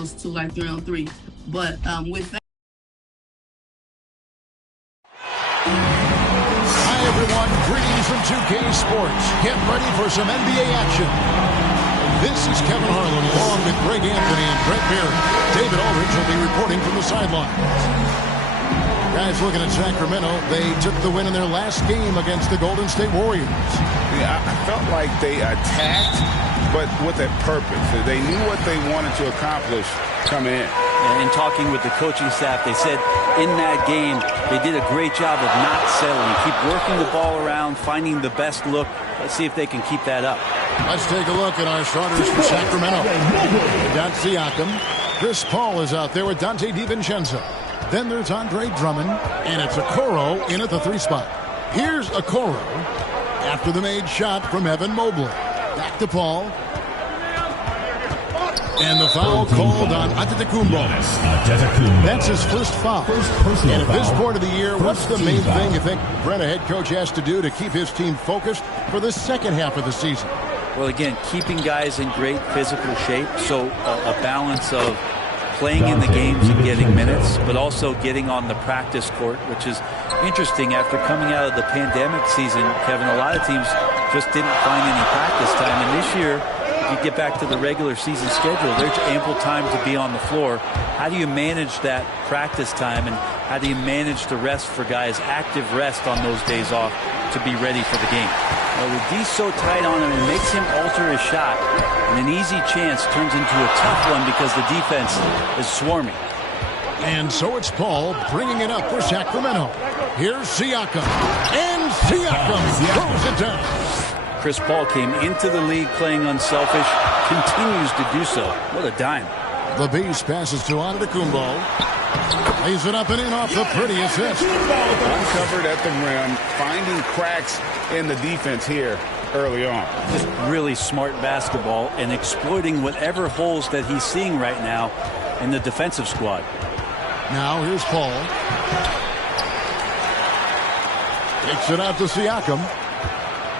goes to like 3-on-3. But with that. Hi, everyone. Greetings from 2K Sports. Get ready for some NBA action. This is Kevin Harlan along with Greg Anthony and Brett Barry. David Aldridge will be reporting from the sidelines. Guys, looking at Sacramento, they took the win in their last game against the Golden State Warriors. Yeah, I felt like they attacked, but with a purpose. They knew what they wanted to accomplish coming in. And in talking with the coaching staff, they said in that game, they did a great job of not settling. Keep working the ball around, finding the best look. Let's see if they can keep that up. Let's take a look at our starters for Sacramento. We got Siakam. Chris Paul is out there with Dante DiVincenzo. Then there's Andre Drummond, and it's Okoro in at the 3 spot. Here's Okoro after the made shot from Evan Mobley. Back to Paul. And the foul called on Antetokounmpo. That's his first foul. And at this point of the year, what's the main thing you think Brett, a head coach, has to do to keep his team focused for the second half of the season? Well, again, keeping guys in great physical shape, so a balance of playing in the games and getting minutes, but also getting on the practice court, which is interesting after coming out of the pandemic season. Kevin, a lot of teams just didn't find any practice time, and this year, if you get back to the regular season schedule, there's ample time to be on the floor. How do you manage that practice time, and how do you manage the rest for guys, active rest on those days off to be ready for the game? Well, the D's so tight on him, it makes him alter his shot, and an easy chance turns into a tough one because the defense is swarming. And so it's Paul bringing it up for Sacramento. Here's Siakam, and Siakam throws it down. Chris Paul came into the league playing unselfish, continues to do so. What a dime. The Beast passes to Antetokounmpo. Lays it up and in off the pretty assist. Uncovered at the rim, finding cracks in the defense here early on. Just really smart basketball and exploiting whatever holes that he's seeing right now in the defensive squad. Now here's Paul. Takes it out to Siakam.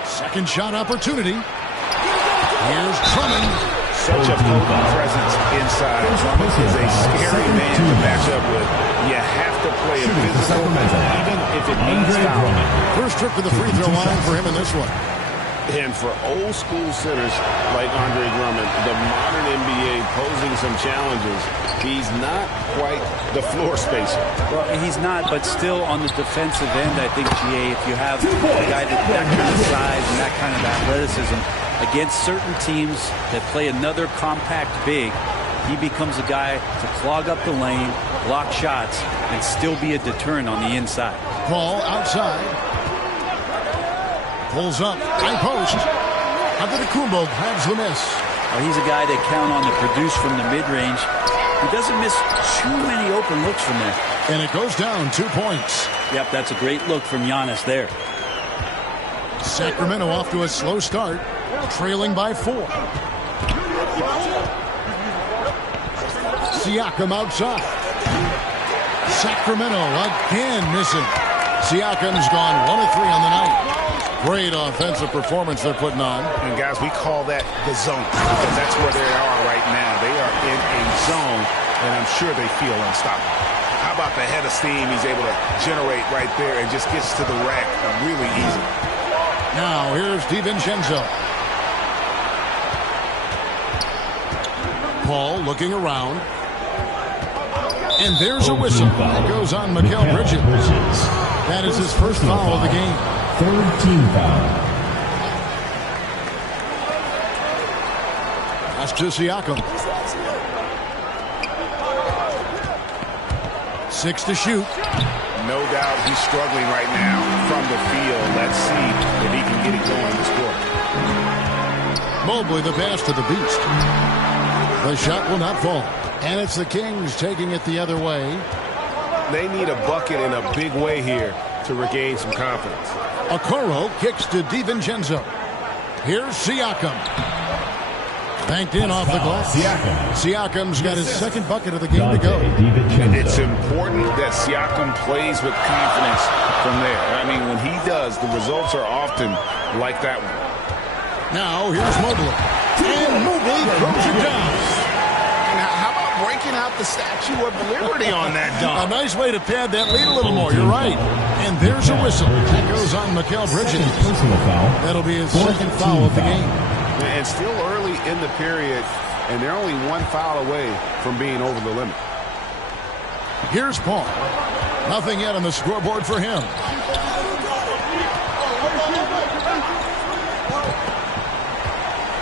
Second shot opportunity. Here's Drummond. Such a potent presence inside. Drummond is a scary man to match up with. You have to play it physical, even if it means foul. First trip to the free throw line for him in this one. And for old school centers like Andre Drummond, the modern NBA posing some challenges. He's not quite the floor spacer. Well, he's not, but still on the defensive end, I think, GA, if you have a guy that kind of size and that kind of athleticism, against certain teams that play another compact big, he becomes a guy to clog up the lane, block shots, and still be a deterrent on the inside. Paul outside. Pulls up. High post. Antetokounmpo grabs the miss. Well, he's a guy they count on to produce from the mid-range. He doesn't miss too many open looks from there. And it goes down 2 points. Yep, that's a great look from Giannis there. Sacramento off to a slow start, trailing by 4. Siakam outside. Sacramento again missing. Siakam's gone 1 of 3 on the night. Great offensive performance they're putting on. And guys, we call that the zone because that's where they are right now. They are in a zone, and I'm sure they feel unstoppable. How about the head of steam he's able to generate right there and just gets to the rack really easy. Now here's DiVincenzo. Paul looking around. And there's a whistle. That goes on Mikal Bridges. That is his first foul of the game. Third team foul. That's to Siakam. 6 to shoot. No doubt he's struggling right now from the field. Let's see if he can get it going this quarter. Mobley the pass to the Beast. The shot will not fall. And it's the Kings taking it the other way. They need a bucket in a big way here to regain some confidence. Okoro kicks to DiVincenzo. Here's Siakam. Banked in off the glass. Siakam's got his second bucket of the game to go. It's important that Siakam plays with confidence from there. I mean, when he does, the results are often like that one. Now here's Mobley. And Mobley throws it down. Now, how about break about the Statue of Liberty on that A dunk? nice way to pad that lead a little more. You're right. And there's a whistle. That goes on Mikal Bridges. Personal foul. That'll be his second foul of the game. And still early in the period, and they're only one foul away from being over the limit. Here's Paul. Nothing yet on the scoreboard for him.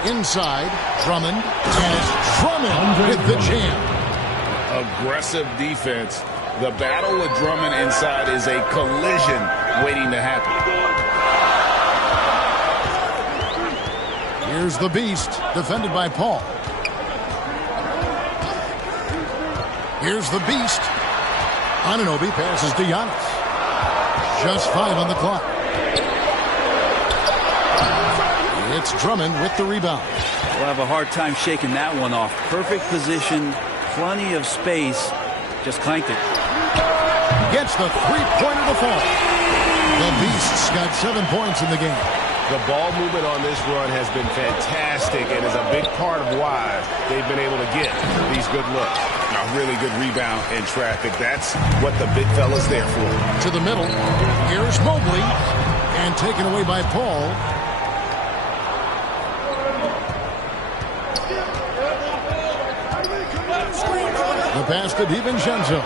Inside, Drummond. And it's Drummond with the jam. Aggressive defense. The battle with Drummond inside is a collision waiting to happen. Here's the Beast, defended by Paul. Here's the Beast. Anunoby passes to Giannis. Just 5 on the clock. It's Drummond with the rebound. We'll have a hard time shaking that one off. Perfect position, plenty of space. Just clanked it. Gets the three-pointer to fall. The Beast's got 7 points in the game. The ball movement on this run has been fantastic and is a big part of why they've been able to get these good looks. A really good rebound in traffic. That's what the big fella's there for. To the middle. Here's Mobley. And taken away by Paul. The pass to DiVincenzo.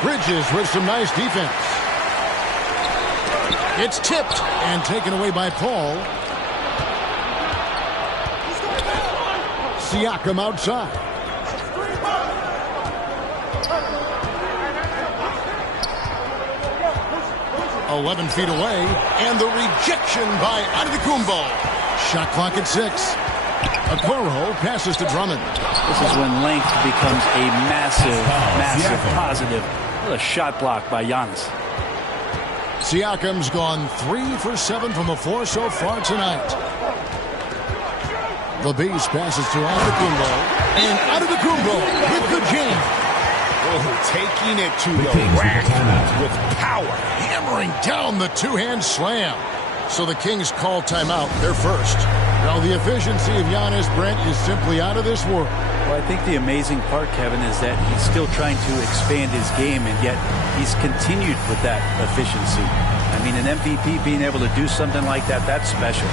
Bridges with some nice defense. It's tipped and taken away by Paul. Siakam outside. "11 feet away, and the rejection by Antetokounmpo. Shot clock at 6. Okoro passes to Drummond. This is when length becomes a massive positive. What a shot block by Giannis. Siakam's gone 3 for 7 from the floor so far tonight. The Beast passes to Antetokounmpo, and Antetokounmpo with the jam. Oh, taking it to the rack with power. Hammering down the two-hand slam. So the Kings call timeout. They're first. Now the efficiency of Giannis, Brent, is simply out of this world. Well, I think the amazing part, Kevin, is that he's still trying to expand his game, and yet he's continued with that efficiency. I mean, an MVP being able to do something like that, that's special.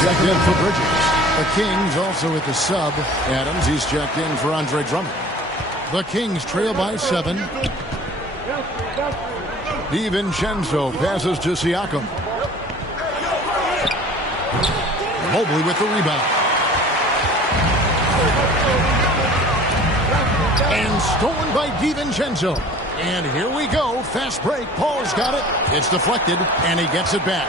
Checked in for Bridges. The Kings also with the sub. Adams, he's checked in for Andre Drummond. The Kings trail by 7. DiVincenzo passes to Siakam. Mobley with the rebound. And stolen by DiVincenzo. And here we go. Fast break. Paul's got it. It's deflected, and he gets it back.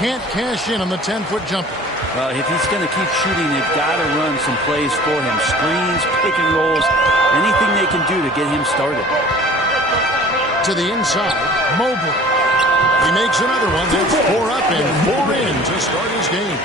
Can't cash in on the 10-foot jumper. Well, if he's going to keep shooting, they've got to run some plays for him. Screens, pick and rolls, anything they can do to get him started. To the inside, Mobley. He makes another one. That's 4 up and 4 in to start his game.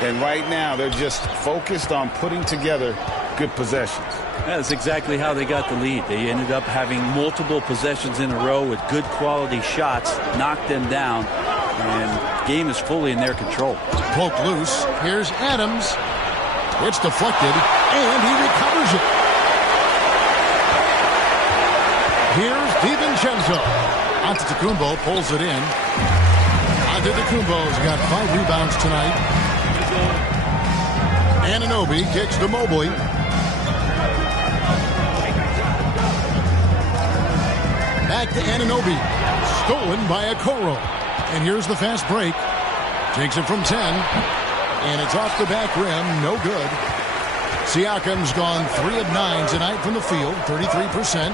And right now, they're just focused on putting together good possessions. That's exactly how they got the lead. They ended up having multiple possessions in a row with good quality shots, knocked them down, and game is fully in their control. Poke loose. Here's Adams. It's deflected, and he recovers it. Here's DiVincenzo. Antetokounmpo pulls it in. Antetokounmpo's got 5 rebounds tonight. Anunoby kicks to Mobley. Back to Anunoby. Stolen by Okoro. And here's the fast break. Takes it from 10. And it's off the back rim. No good. Siakam's gone 3 of 9 tonight from the field. 33%.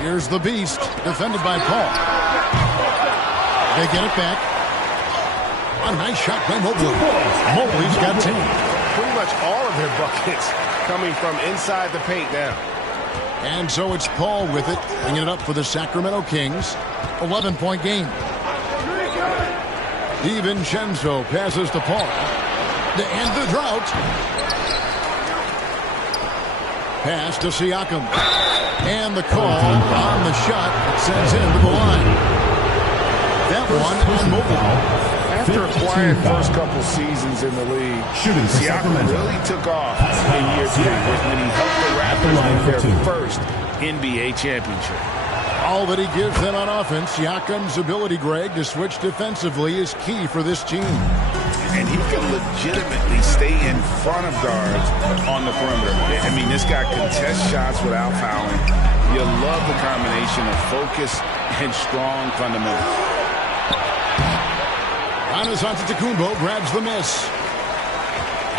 Here's the Beast. Defended by Paul. They get it back. A nice shot by Mobley. Mobley's got 10. Pretty much all of their buckets coming from inside the paint now. And so it's Paul with it, bringing it up for the Sacramento Kings. 11-point game. DiVincenzo passes to Paul to end the drought. Pass to Siakam. And the call on the shot that sends him to the line. That one on mobile. After a quiet first couple seasons in the league, Siakam really took off in year 2 when he helped the Raptors win their first NBA championship. All that he gives them on offense, Siakam's ability, Greg, to switch defensively is key for this team. And he can legitimately stay in front of guards on the perimeter. I mean, this guy contests shots without fouling. You love the combination of focus and strong fundamentals. Giannis Antetokounmpo grabs the miss.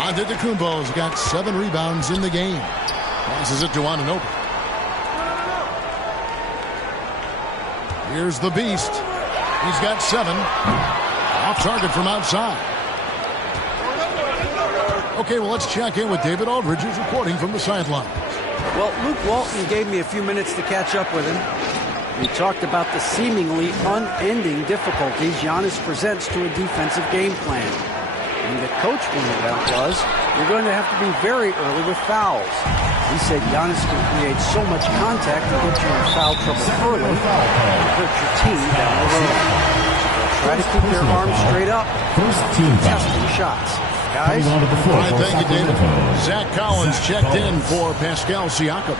Antetokounmpo's got 7 rebounds in the game. Passes it to Anunoby. Here's the Beast. He's got 7. Off target from outside. Okay, well, let's check in with David Aldridge, who's reporting from the sidelines. Well, Luke Walton gave me a few minutes to catch up with him. We talked about the seemingly unending difficulties Giannis presents to a defensive game plan. And the coach pointed out was, you're going to have to be very early with fouls. He said Giannis can create so much contact to get you in foul trouble early and hurt your team down the road. Try to keep their arms straight up. First team Testing shots. Guys, all right, thank you, David. Zach Collins checked in for Pascal Siakam.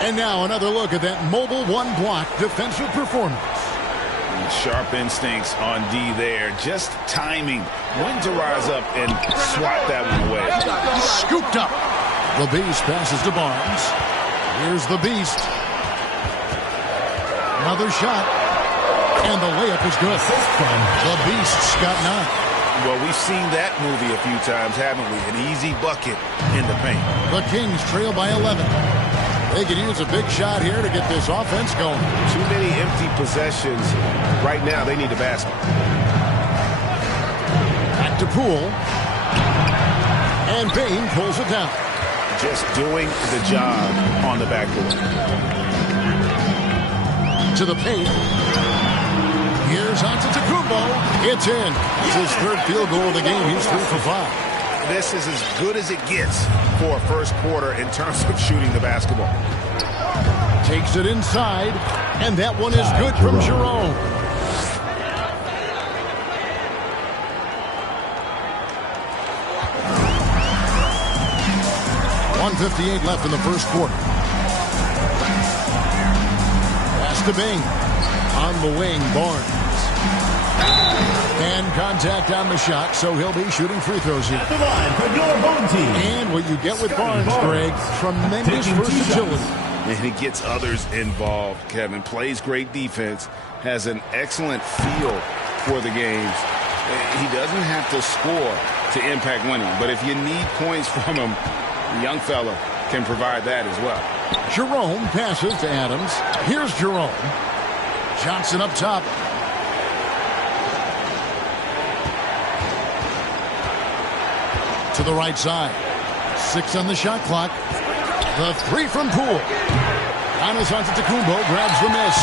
And now another look at that mobile one-block defensive performance. Sharp instincts on D there. Just timing when to rise up and swat that one away. Scooped up. The Beast passes to Barnes. Here's the Beast. Another shot. And the layup is good. The Beast's got 9. Well, we've seen that movie a few times, haven't we? An easy bucket in the paint. The Kings trail by 11. They could use a big shot here to get this offense going. Too many empty possessions. Right now, they need a basket. Back to Poole. And Bain pulls it down. Just doing the job on the backboard. To the paint. Here's Antetokounmpo. It's in. That's his 3rd field goal of the game. He's 3 for 5. This is as good as it gets for a first quarter in terms of shooting the basketball. Takes it inside, and that one is good from Jerome. .158 left in the first quarter. Pass to Bing. On the wing, Barnes. And contact on the shot, so he'll be shooting free throws here. At the line for your home team. And what you get with Barnes, Greg, tremendous versatility. And he gets others involved, Kevin. Plays great defense, has an excellent feel for the games. He doesn't have to score to impact winning, but if you need points from him, the young fella can provide that as well. Jerome passes to Adams. Here's Jerome. Johnson up top. To the right side. 6 on the shot clock. The 3 from Poole. Giannis Antetokounmpo grabs the miss.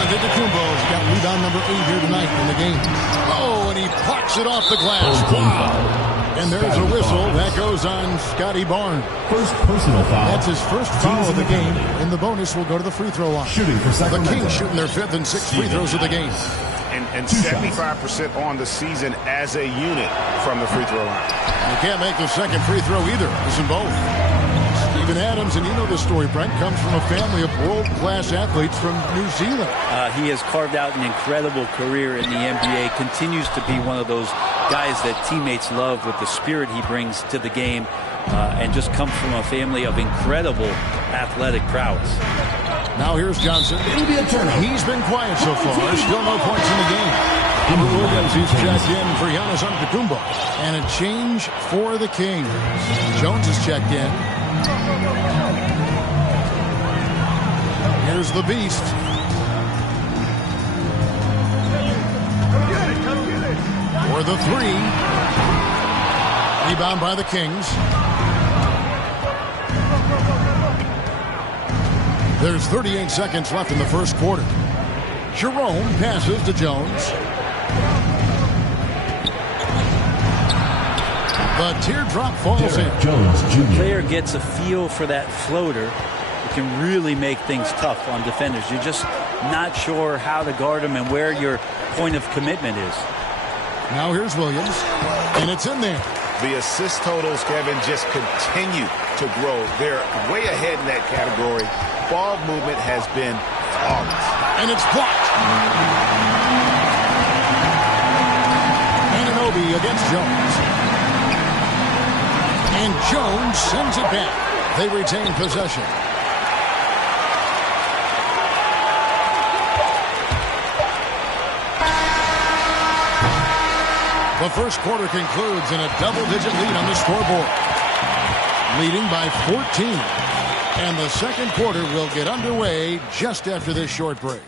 Antetokounmpo's got rebound number 8 here tonight in the game. Oh, and he plucks it off the glass. Wow. And there's a whistle. That goes on Scotty Barnes. First personal foul. That's his first foul of the game. And the bonus will go to the free throw line. Shooting for Sacramento. The Kings shooting their 5th and 6th free throws of the game. And 75% on the season as a unit from the free throw line. You can't make the second free throw either. Missing both. Steven Adams, and you know this story, Brent, comes from a family of world-class athletes from New Zealand. He has carved out an incredible career in the NBA, continues to be one of those guys that teammates love with the spirit he brings to the game, and just comes from a family of incredible athletic prowess. Now here's Johnson. It'll be a turnover. He's been quiet so far. Still no points in the game. Robert Williams, he's checked in for Giannis Antetokounmpo. And a change for the Kings. Jones is checked in. Here's the Beast. For the 3. Rebound by the Kings. There's 38 seconds left in the first quarter. Jerome passes to Jones. The teardrop falls in. Jones The Jr. player gets a feel for that floater. It can really make things tough on defenders. You're just not sure how to guard them and where your point of commitment is. Now here's Williams, and it's in there. The assist totals, Kevin, just continue to grow. They're way ahead in that category. Ball movement has been flawless. And it's blocked. Anunoby against Jones. And Jones sends it back. They retain possession. The first quarter concludes in a double-digit lead on the scoreboard, leading by 14. And the second quarter will get underway just after this short break.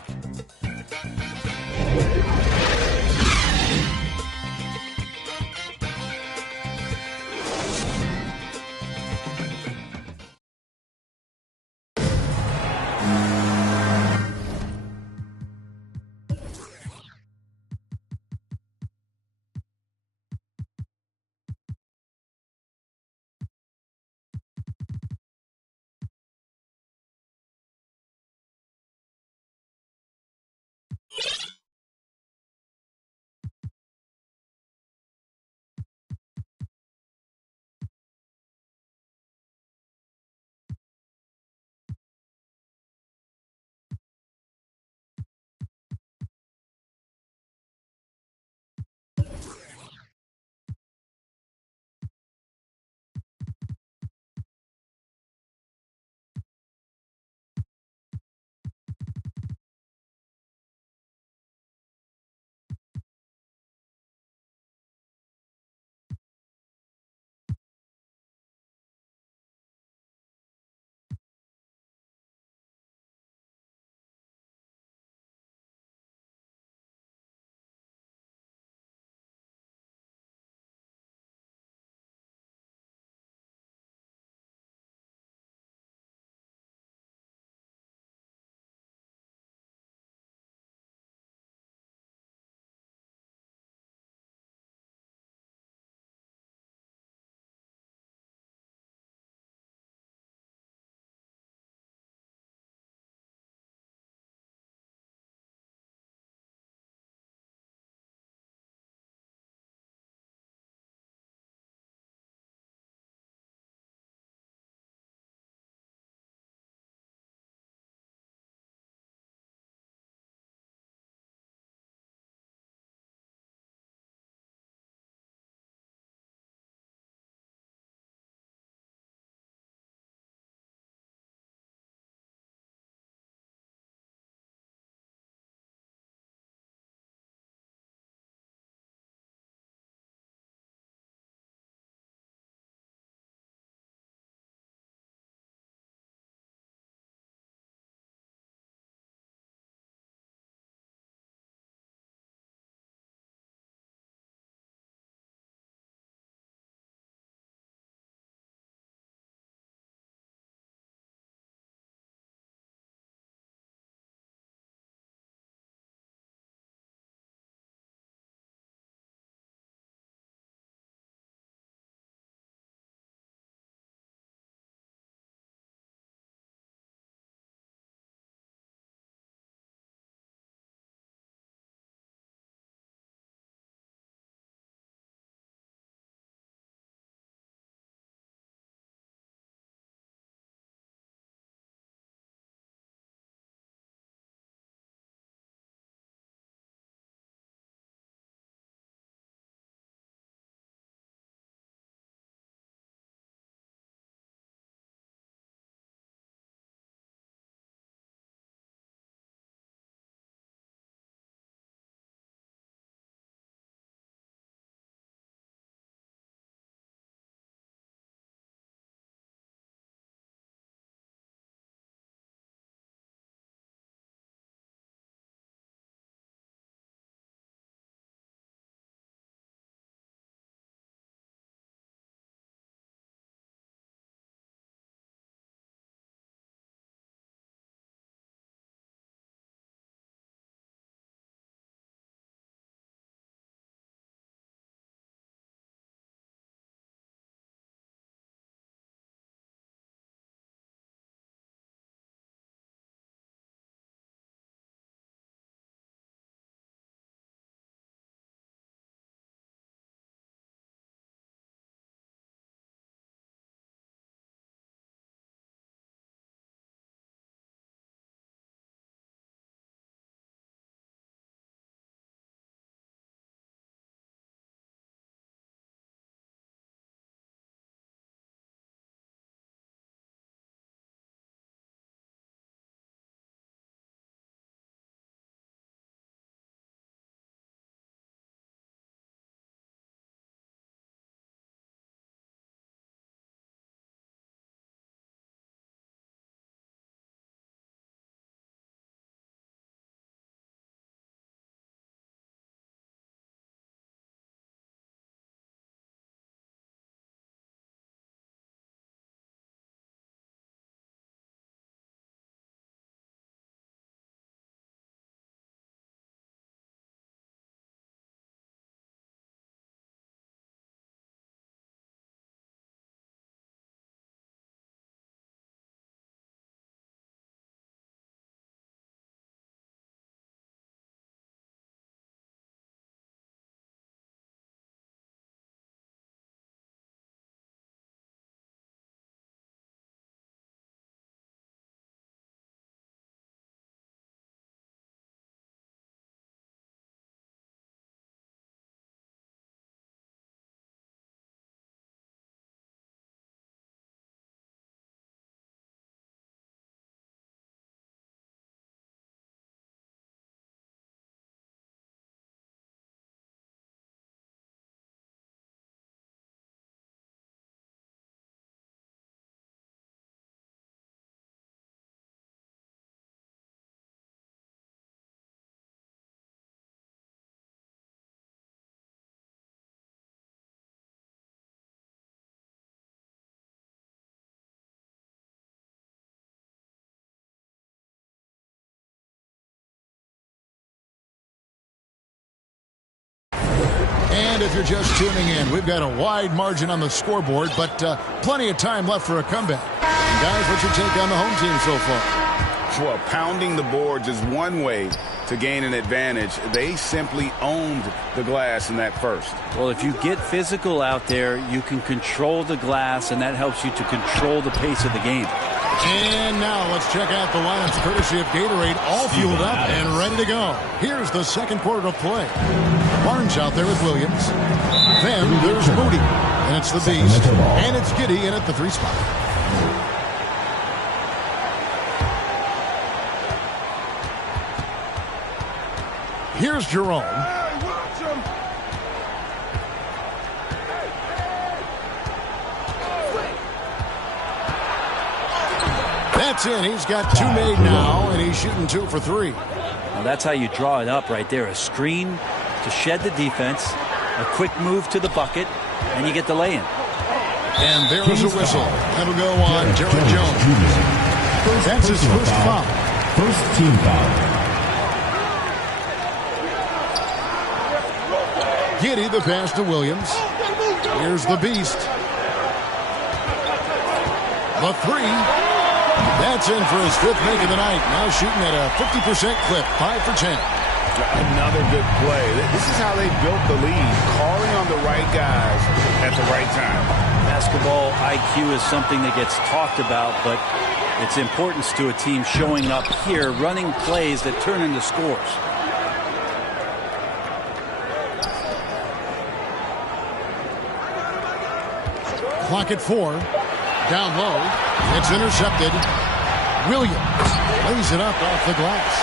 And if you're just tuning in, we've got a wide margin on the scoreboard, but plenty of time left for a comeback. And guys, what's your take on the home team so far? Well, pounding the boards is one way to gain an advantage. They simply owned the glass in that first. Well, if you get physical out there, you can control the glass, and that helps you to control the pace of the game. And now let's check out the lineups courtesy of Gatorade, all fueled up and ready to go. Here's the second quarter of play. Barnes out there with Williams. Then there's Moody, and it's the Beast, and it's Giddy in at the 3 spot. Here's Jerome. That's in. He's got 2 made now, and he's shooting 2 for 3. Well, that's how you draw it up right there. A screen to shed the defense, a quick move to the bucket, and you get the lay-in. And there is a whistle. That'll go on Derrick Jones. That's his first foul. First team foul. Giddy, the pass to Williams. Here's the Beast. The 3. That's in for his 5th make of the night. Now shooting at a 50% clip, 5 for 10. Another good play. This is how they built the lead, calling on the right guys at the right time. Basketball IQ is something that gets talked about, but its importance to a team showing up here, running plays that turn into scores. Clock at 4. Down low. It's intercepted. Williams lays it up off the glass.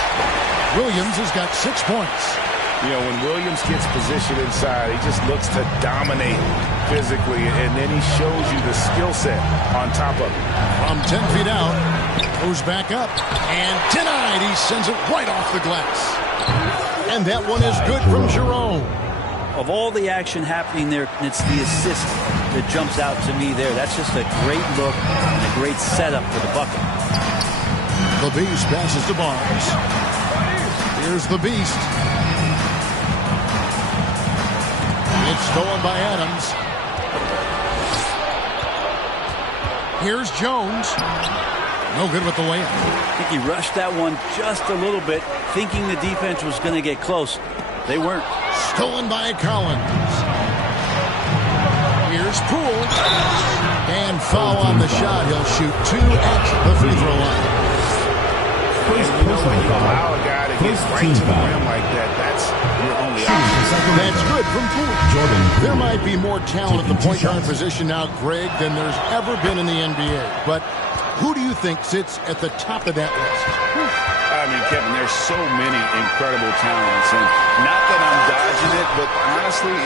Williams has got 6 points. You know, when Williams gets positioned inside, he just looks to dominate physically, and then he shows you the skill set on top of it. From 10 feet out, goes back up, and denied. He sends it right off the glass. And that one is good from Jerome. Of all the action happening there, it's the assist that jumps out to me there. That's just a great look and a great setup for the bucket. The Beast passes to Barnes. Here's the Beast. It's stolen by Adams. Here's Jones. No good with the layup. I think he rushed that one just a little bit, thinking the defense was going to get close. They weren't. Stolen by Collins. Here's Poole. And foul on the shot. He'll shoot 2 at the free throw line. First And you know, when personal you allow foul. a guy to get First right team to the foul. rim like that, that's your only option. That's good from Poole. Jordan There Poole. might be more talent at the Taking 2 point guard shots. position now, Greg, than there's ever been in the NBA. But who do you think sits at the top of that list? I mean, Kevin, there's so many incredible talents, and not that I'm dodging it, but honestly,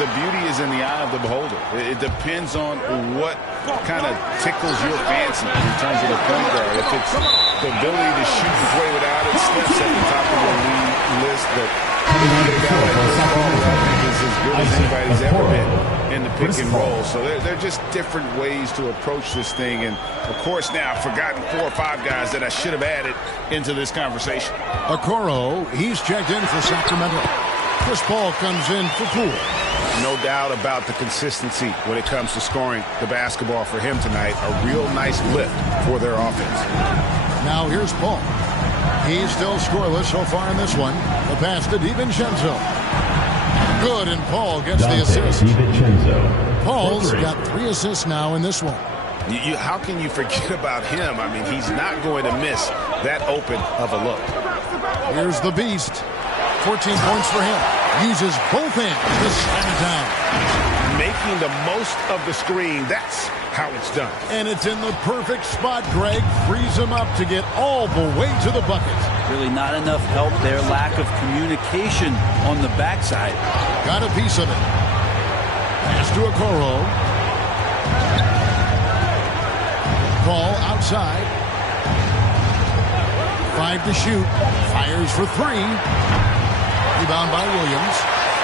the beauty is in the eye of the beholder. It depends on what kind of tickles your fancy in terms of the point guard. If it's the ability to shoot and play without it, Steph's at the top of the league list, but a guy like Chris Paul, who I think is as good as anybody's ever been in the pick and roll. So they're just different ways to approach this thing. And, of course, now I've forgotten 4 or 5 guys that I should have added into this conversation. Okoro, he's checked in for Sacramento. Chris Paul comes in for Poole. No doubt about the consistency when it comes to scoring the basketball for him tonight. A real nice lift for their offense. Now here's Paul. He's still scoreless so far in this one. The pass to DiVincenzo. Good, and Paul gets the assist. DiVincenzo. Paul's got 3 assists now in this one. How can you forget about him? I mean, he's not going to miss that open of a look. Here's the Beast. 14 points for him. Uses both hands to slam it down. Making the most of the screen, that's how it's done. And it's in the perfect spot, Greg. Frees him up to get all the way to the bucket. Really not enough help there. Lack of communication on the backside. Got a piece of it. Pass to Okoro. Ball outside. 5 to shoot. Fires for 3. Rebound by Williams.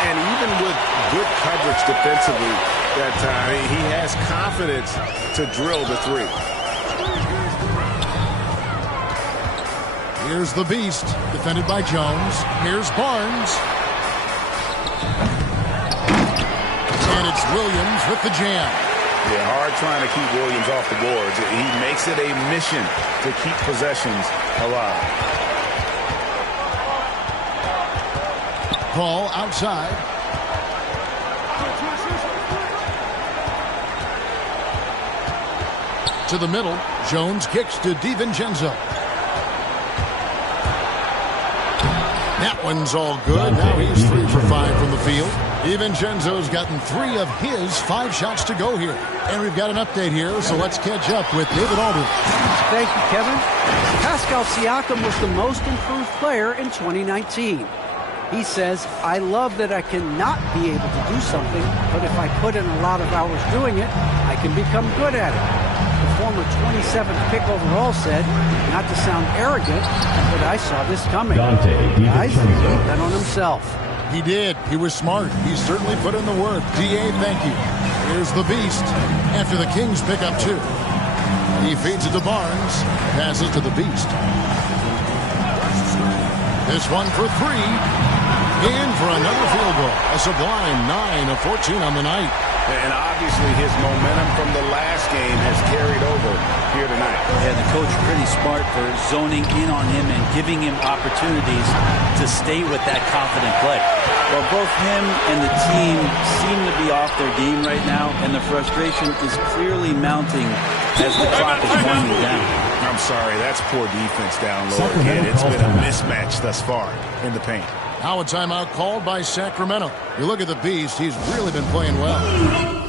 And even with good coverage defensively that time, he has confidence to drill the 3. Here's the Beast, defended by Jones. Here's Barnes. And it's Williams with the jam. Yeah, hard trying to keep Williams off the boards. He makes it a mission to keep possessions alive. Ball outside. To the middle. Jones kicks to DiVincenzo. That one's all good. Now he's 3 for 5 from the field. DiVincenzo's gotten 3 of his 5 shots to go here. And we've got an update here, so let's catch up with David Aldridge. Thank you, Kevin. Pascal Siakam was the most improved player in 2019. He says, I love that I cannot be able to do something, but if I put in a lot of hours doing it, I can become good at it. The former 27th pick overall said, not to sound arrogant, but I saw this coming. Guys, he bet on himself. He did. He was smart. He certainly put in the work. D.A., thank you. Here's the Beast after the Kings pick up 2. He feeds it to Barnes. Passes to the Beast. This one for 3. In for another field goal. A sublime 9 of 14 on the night. And obviously his momentum from the last game has carried over here tonight. Yeah, the coach pretty smart for zoning in on him and giving him opportunities to stay with that confident play. Well, both him and the team seem to be off their game right now, and the frustration is clearly mounting as the clock is winding down. I'm sorry, that's poor defense down low again. It's been a mismatch thus far in the paint. Now a timeout called by Sacramento. You look at the Beast, he's really been playing well.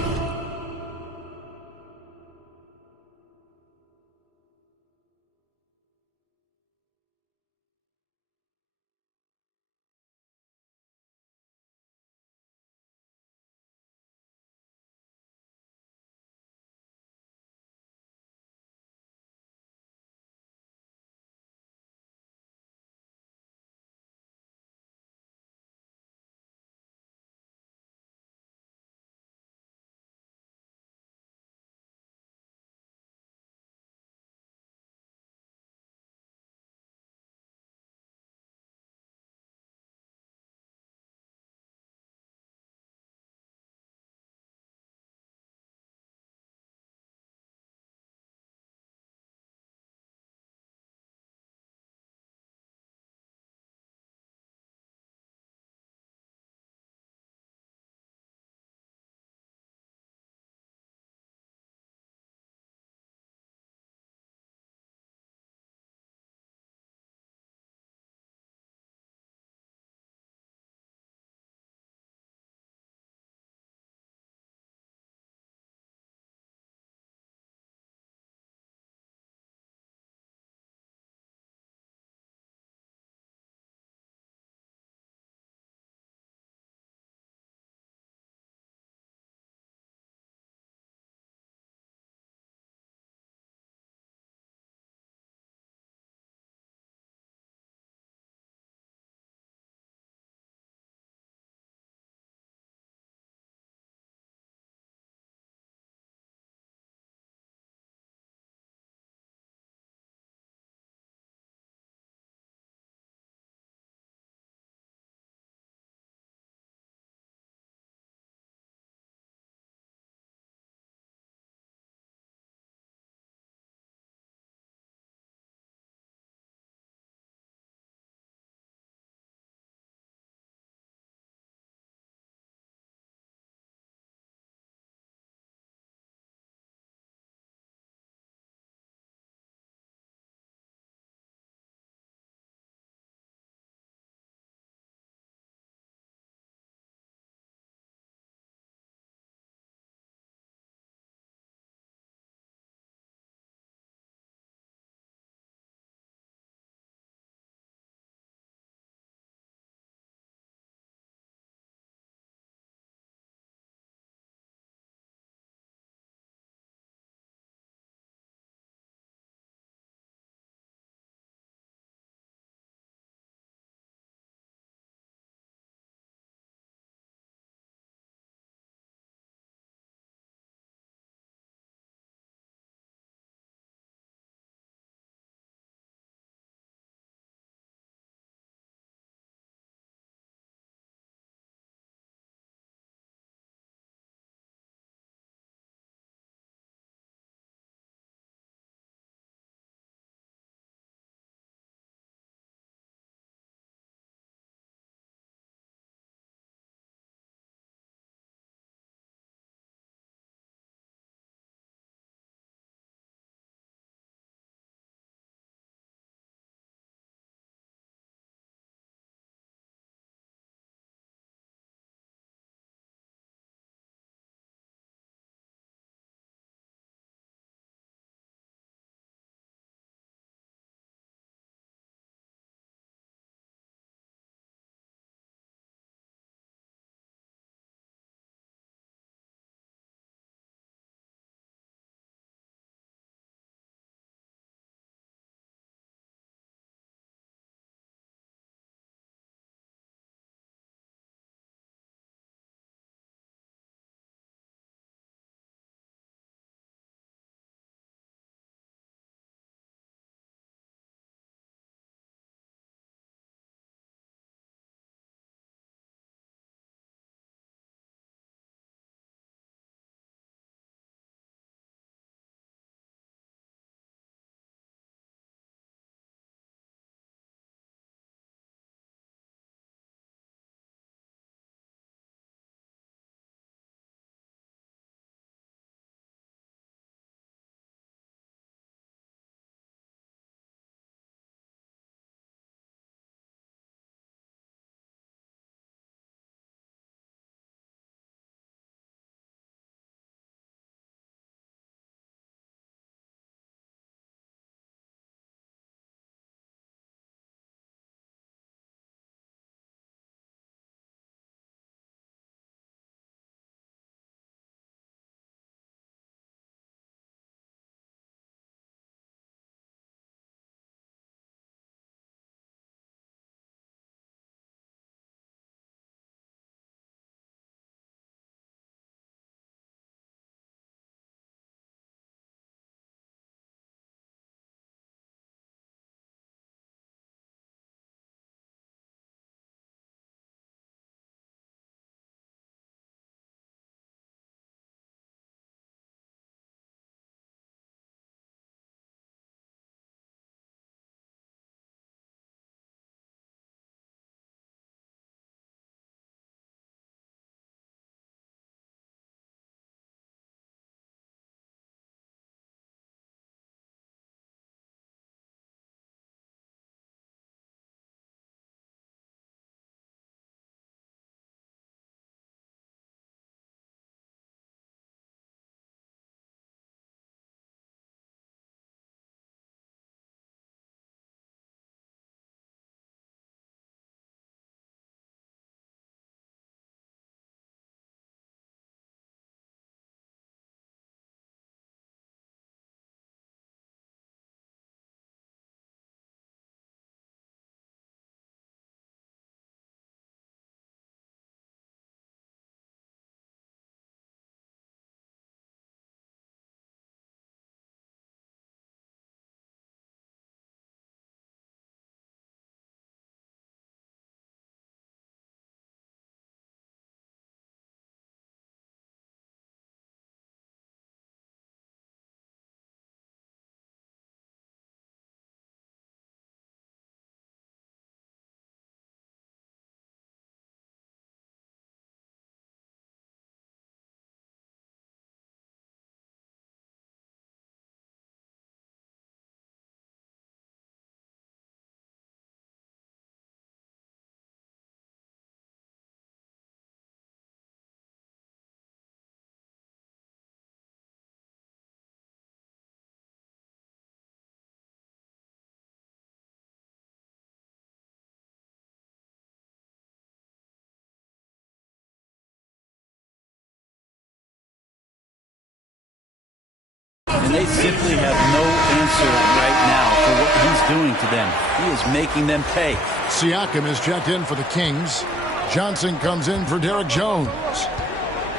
They simply have no answer right now for what he's doing to them. He is making them pay. Siakam is checked in for the Kings. Johnson comes in for Derek Jones.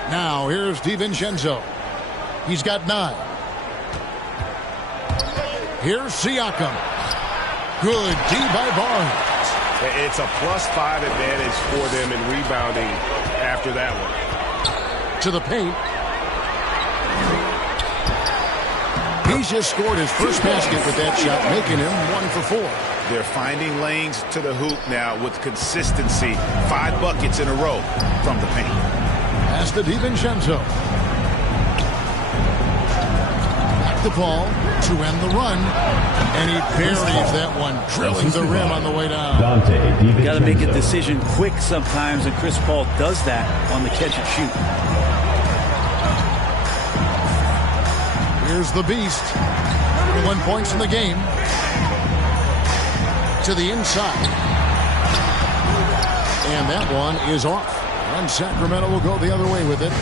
Now here's DiVincenzo. He's got 9. Here's Siakam. Good D by Barnes. It's a +5 advantage for them in rebounding after that one. To the paint. He's just scored his first basket with that shot, making him 1 for 4. They're finding lanes to the hoop now with consistency. 5 buckets in a row from the paint. Pass to DiVincenzo. Back the ball to end the run. And he buries that one, drilling the rim on the way down. Got to make a decision quick sometimes, and Chris Paul does that on the catch and shoot. Here's the Beast. 21 points in the game. To the inside. And that one is off. And Sacramento will go the other way with it.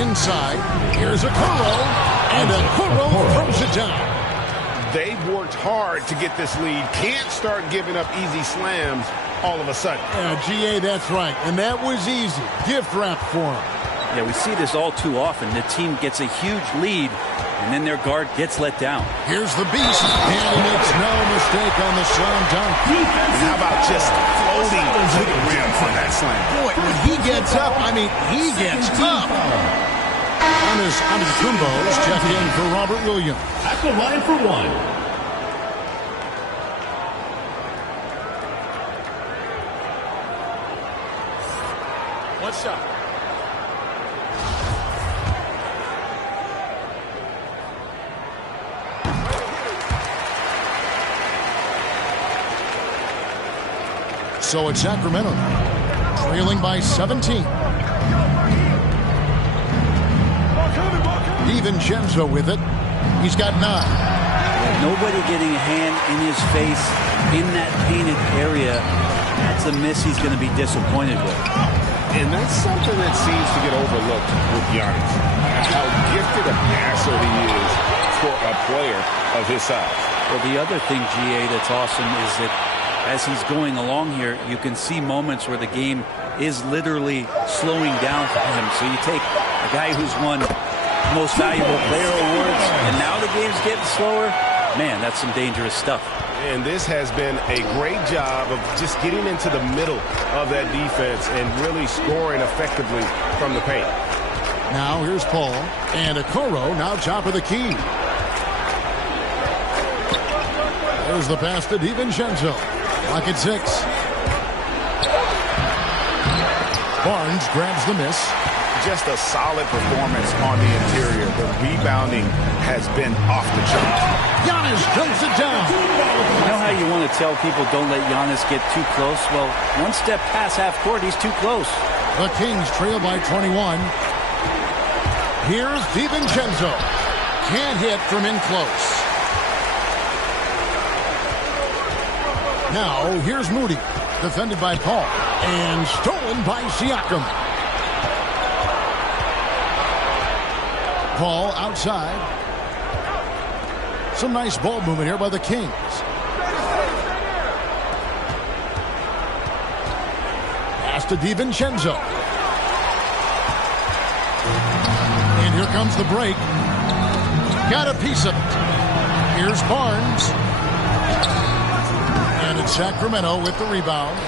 Inside. Here's Okoro. And Okoro throws it down. They've worked hard to get this lead. Can't start giving up easy slams all of a sudden. Yeah, GA, that's right. And that was easy. Gift wrap for him. Yeah, we see this all too often. The team gets a huge lead, and then their guard gets let down. Here's the Beast, and he makes no mistake on the slam dunk. And how about just floating to the rim for that slam? Boy, when he gets up, I mean, he gets up. Giannis Antetokounmpo is checked in for Robert Williams. At the line for 1. What's up? So it's Sacramento now, trailing by 17. DiVincenzo with it. He's got 9. Nobody getting a hand in his face in that painted area. That's a miss he's going to be disappointed with. And that's something that seems to get overlooked with Giannis. How gifted a passer he is for a player of his size. Well, the other thing, GA, that's awesome is that as he's going along here, you can see moments where the game is literally slowing down for him. So you take a guy who's won most valuable player awards, and now the game's getting slower. Man, that's some dangerous stuff. And this has been a great job of just getting into the middle of that defense and really scoring effectively from the paint. Now here's Paul, and Okoro now top of the key. There's the pass to DiVincenzo. Lock at 6. Barnes grabs the miss. Just a solid performance on the interior. The rebounding has been off the chart. Giannis drills it down. You know how you want to tell people don't let Giannis get too close? Well, one step past half court, he's too close. The Kings trail by 21. Here's DiVincenzo. Can't hit from in close. Now, here's Moody. Defended by Paul. And stolen by Siakam. Paul outside. Some nice ball movement here by the Kings. Pass to DiVincenzo. And here comes the break. Got a piece of it. Here's Barnes. And it's Sacramento with the rebound.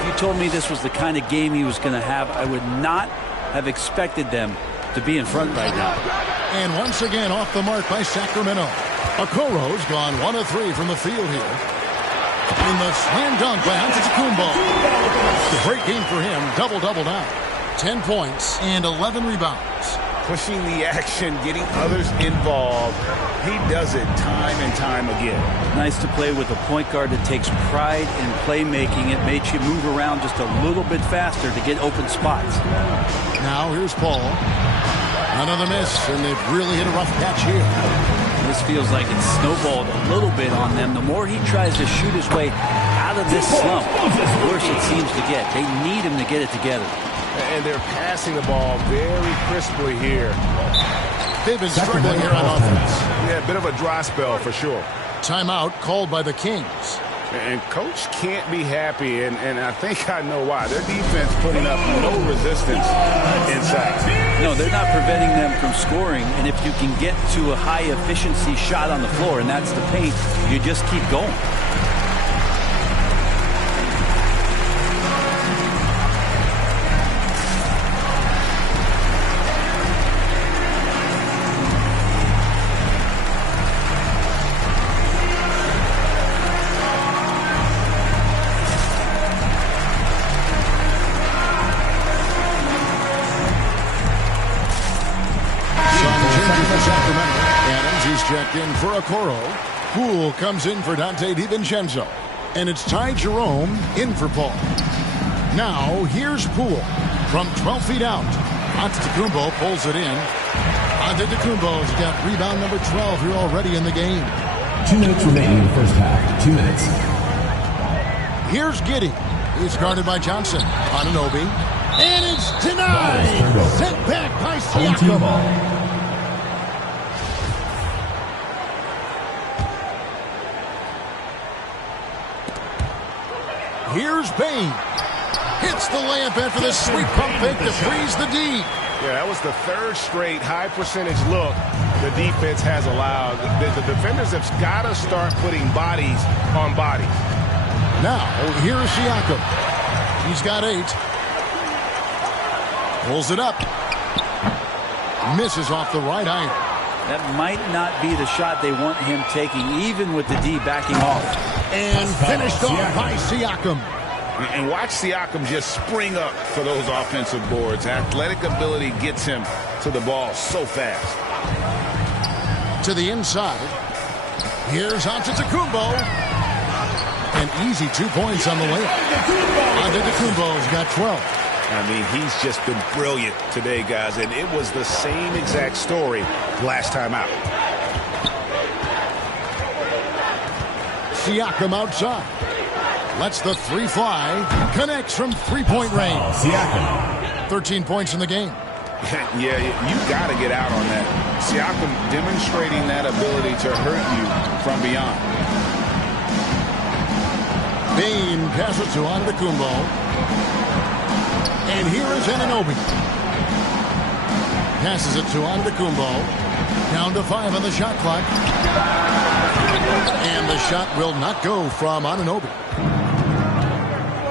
If you told me this was the kind of game he was going to have, I would not have expected them to be in front right now. And once again off the mark by Sacramento. Okoro's gone 1 of 3 from the field here. In the slam dunk by Antetokounmpo. Great game for him. Double-double now. 10 points and 11 rebounds. Pushing the action, getting others involved. He does it time and time again. Nice to play with a point guard that takes pride in playmaking. It makes you move around just a little bit faster to get open spots. Now here's Paul. Another miss, and they've really hit a rough patch here. This feels like it's snowballed a little bit on them. The more he tries to shoot his way out of this slump, the worse it seems to get. They need him to get it together. And they're passing the ball very crisply here. They've been struggling here on offense. Yeah, a bit of a dry spell for sure. Timeout called by the Kings. And Coach can't be happy, and I think I know why. Their defense putting up no resistance inside. No, they're not preventing them from scoring, and if you can get to a high-efficiency shot on the floor, and that's the paint, you just keep going. Checked in for Okoro. Poole comes in for Dante DiVincenzo. And it's Ty Jerome in for Paul. Now, here's Poole from 12 feet out. Antetokounmpo pulls it in. Antetokounmpo's got rebound number 12 here already in the game. 2 minutes remaining in the first half. 2 minutes. Here's Giddey. He's guarded by Johnson. Anunoby. And it's denied. Sent back by Siakam. Here's Bain. Hits the layup after the sweet pump fake to freeze the D. Yeah, that was the third straight high percentage look the defense has allowed. The defenders have got to start putting bodies on bodies. Now, here's Siakam. He's got 8. Pulls it up. Misses off the right eye. That might not be the shot they want him taking, even with the D backing off. And finished off by Siakam. And watch Siakam just spring up for those offensive boards. Athletic ability gets him to the ball so fast. To the inside. Here's Antetokounmpo. An easy 2 points on the layup. Antetokounmpo's got 12. I mean, he's just been brilliant today, guys. And it was the same exact story last time out. Siakam outside. Lets the 3 fly. Connects from three-point range. Siakam. 13 points in the game. Yeah, you got to get out on that. Siakam demonstrating that ability to hurt you from beyond. Bain passes to Antetokounmpo. And here is Anunoby. Passes it to Antetokounmpo. Down to 5 on the shot clock. And the shot will not go from Anunoby.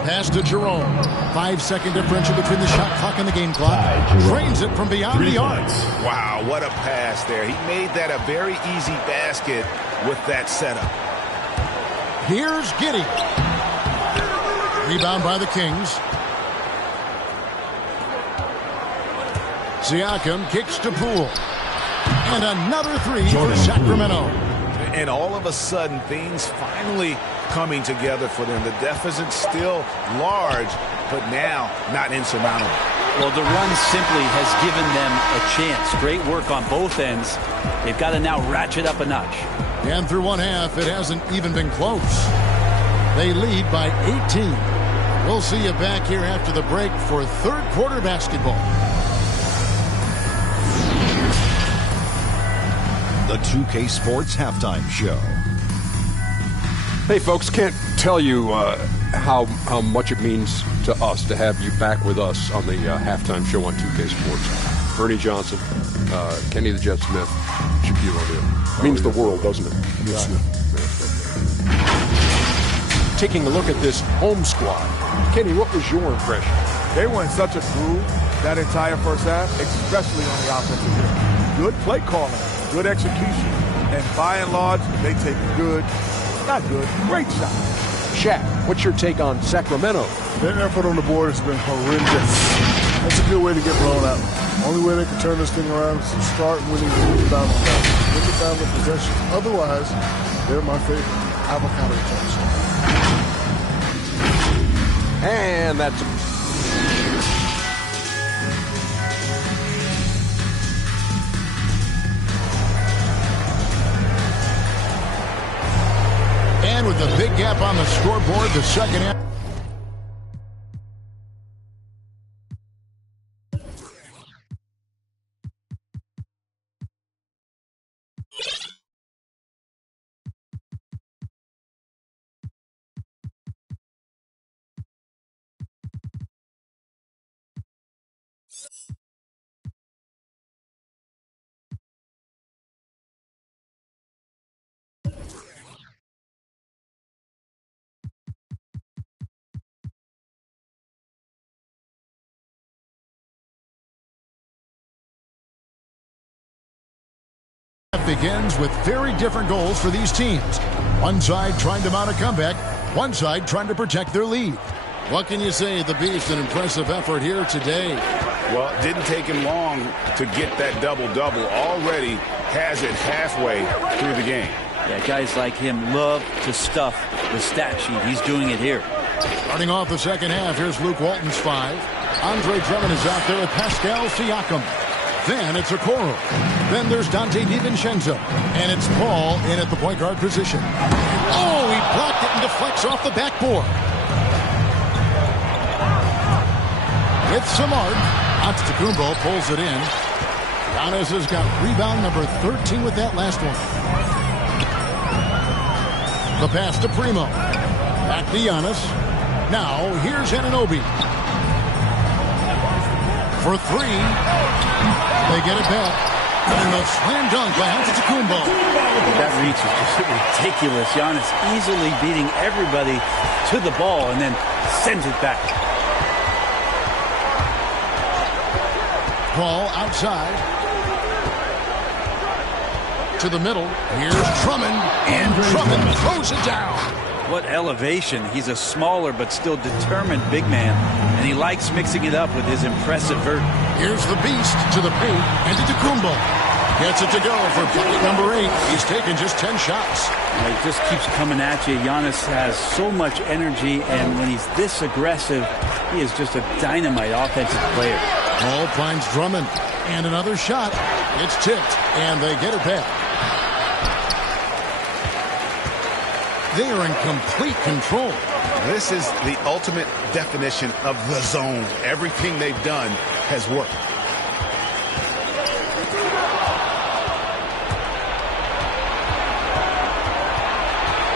Pass to Jerome. 5-second differential between the shot clock and the game clock. Drains it from beyond the arc. Wow, what a pass there. He made that a very easy basket with that setup. Here's Giddey. Rebound by the Kings. Siakam kicks to Poole. And another 3 for Sacramento. And all of a sudden, things finally coming together for them. The deficit's still large, but now not insurmountable. Well, the run simply has given them a chance. Great work on both ends. They've got to now ratchet up a notch. And through one half, it hasn't even been close. They lead by 18. We'll see you back here after the break for third quarter basketball. The 2K Sports Halftime Show. Hey, folks, can't tell you how much it means to us to have you back with us on the halftime show on 2K Sports. Bernie Johnson, Kenny the Jet Smith, Shaquille O'Neal. Means the world, doesn't it? Yes. Taking a look at this home squad. Kenny, what was your impression? They were in such a groove that entire first half, especially on the offensive end. Good play calling, good execution, and by and large, they take great shots. Shaq, what's your take on Sacramento? Their effort on the board has been horrendous. That's a good way to get blown out. Only way they can turn this thing around is to start winning the rebound the possession. Otherwise, they're my favorite avocado toast. And that's And with the big gap on the scoreboard, the second half. half begins with very different goals for these teams. One side trying to mount a comeback, one side trying to protect their lead. What can you say? The Beast, an impressive effort here today. Well, it didn't take him long to get that double-double. Already has it halfway through the game. Yeah, guys like him love to stuff the stat sheet. He's doing it here. Starting off the second half, here's Luke Walton's 5. Andre Drummond is out there with Pascal Siakam. Then it's Okoro. Then there's Dante DiVincenzo. And it's Paul in at the point guard position. Oh, he blocked it and deflects off the backboard. With some art, Antetokounmpo pulls it in. Giannis has got rebound number 13 with that last one. The pass to Primo. Back to Giannis. Now, here's Anunoby. For 3. They get it back. And the slam dunk by Antetokounmpo. That reach is just ridiculous. Giannis easily beating everybody to the ball and then sends it back. Paul outside. To the middle. Here's Drummond. And Drummond throws it down. What elevation. He's a smaller but still determined big man. And he likes mixing it up with his impressive vert. Here's the Beast to the paint. And Antetokounmpo gets it to go for bucket number 8. He's taken just 10 shots. He just keeps coming at you. Giannis has so much energy, and when he's this aggressive, he is just a dynamite offensive player. Paul finds Drummond. And another shot. It's tipped, and they get it back. They are in complete control. This is the ultimate definition of the zone. Everything they've done has worked.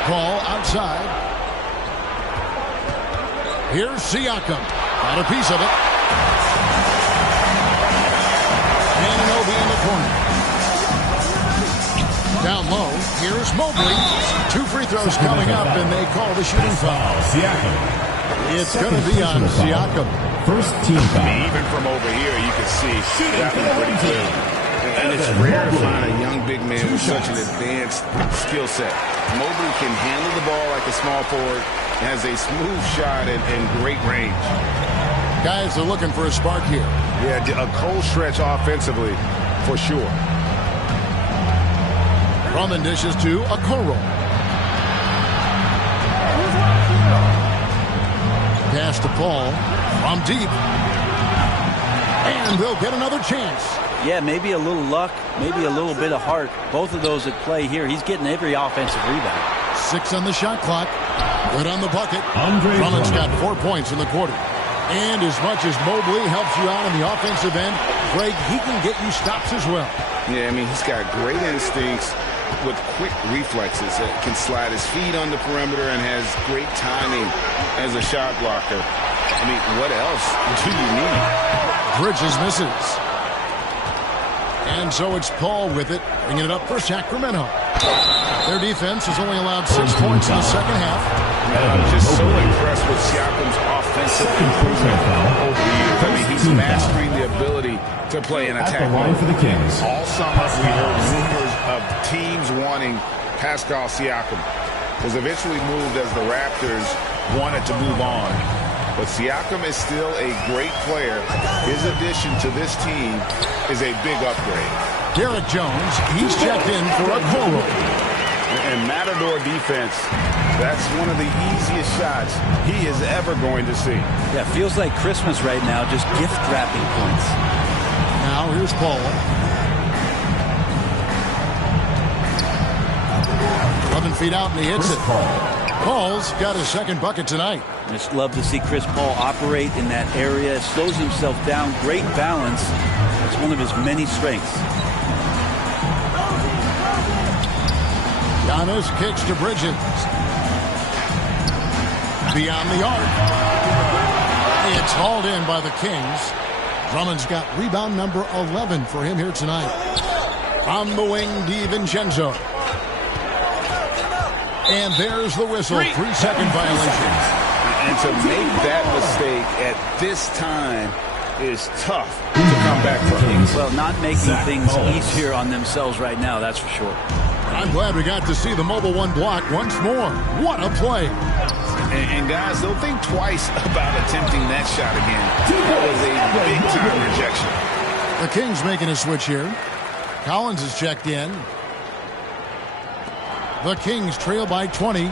Paul outside. Here's Siakam. Got a piece of it. Anunoby in the corner. Down low. Here's Mobley. 2 free throws coming up, and they call the shooting foul. Siakam. It's going to be on Siakam. First team foul. Even from over here, you can see that one pretty clear. And it's rare to find a young big man with such an advanced skill set. Mobley can handle the ball like a small forward, has a smooth shot and great range. Guys are looking for a spark here. Yeah, a cold stretch offensively, for sure. Drummond dishes to Okoro. Pass to Paul from deep. And they'll get another chance. Yeah, maybe a little luck, maybe a little bit of heart. Both of those at play here. He's getting every offensive rebound. 6 on the shot clock. Good on the bucket. Drummond's got 4 points in the quarter. And as much as Mobley helps you out on the offensive end, Greg, he can get you stops as well. Yeah, I mean, he's got great instincts with quick reflexes. Can slide his feet on the perimeter and has great timing as a shot blocker. I mean, what else do you need? Bridges misses. And so it's Paul with it, bringing it up for Sacramento. Their defense has only allowed 6 points in the second half. I'm just so impressed with Siakam's offensive improvement over the years. I mean, he's mastering the ability to play an attack. For the Kings. All summer, we heard rumors of teams wanting Pascal Siakam. Was eventually moved as the Raptors wanted to move on. But Siakam is still a great player. His addition to this team is a big upgrade. Derek Jones, he's checked in for Okoro. And Matador defense, that's one of the easiest shots he is ever going to see. Yeah, feels like Christmas right now, just gift wrapping points. Now here's Paul. 11 feet out and he hits it. Paul's got his second bucket tonight. I just love to see Chris Paul operate in that area. Slows himself down. Great balance. It's one of his many strengths. Giannis kicks to Bridges. Beyond the arc. It's hauled in by the Kings. Drummond's got rebound number 11 for him here tonight. On the wing, DiVincenzo. And there's the whistle. 3-second violation. And to make that mistake at this time is tough to come back from. Well, not making things easier on themselves right now, that's for sure. I'm glad we got to see the Mobile One block once more. What a play. And guys, they'll think twice about attempting that shot again. That was a big-time rejection. The Kings making a switch here. Collins is checked in. The Kings trail by 20.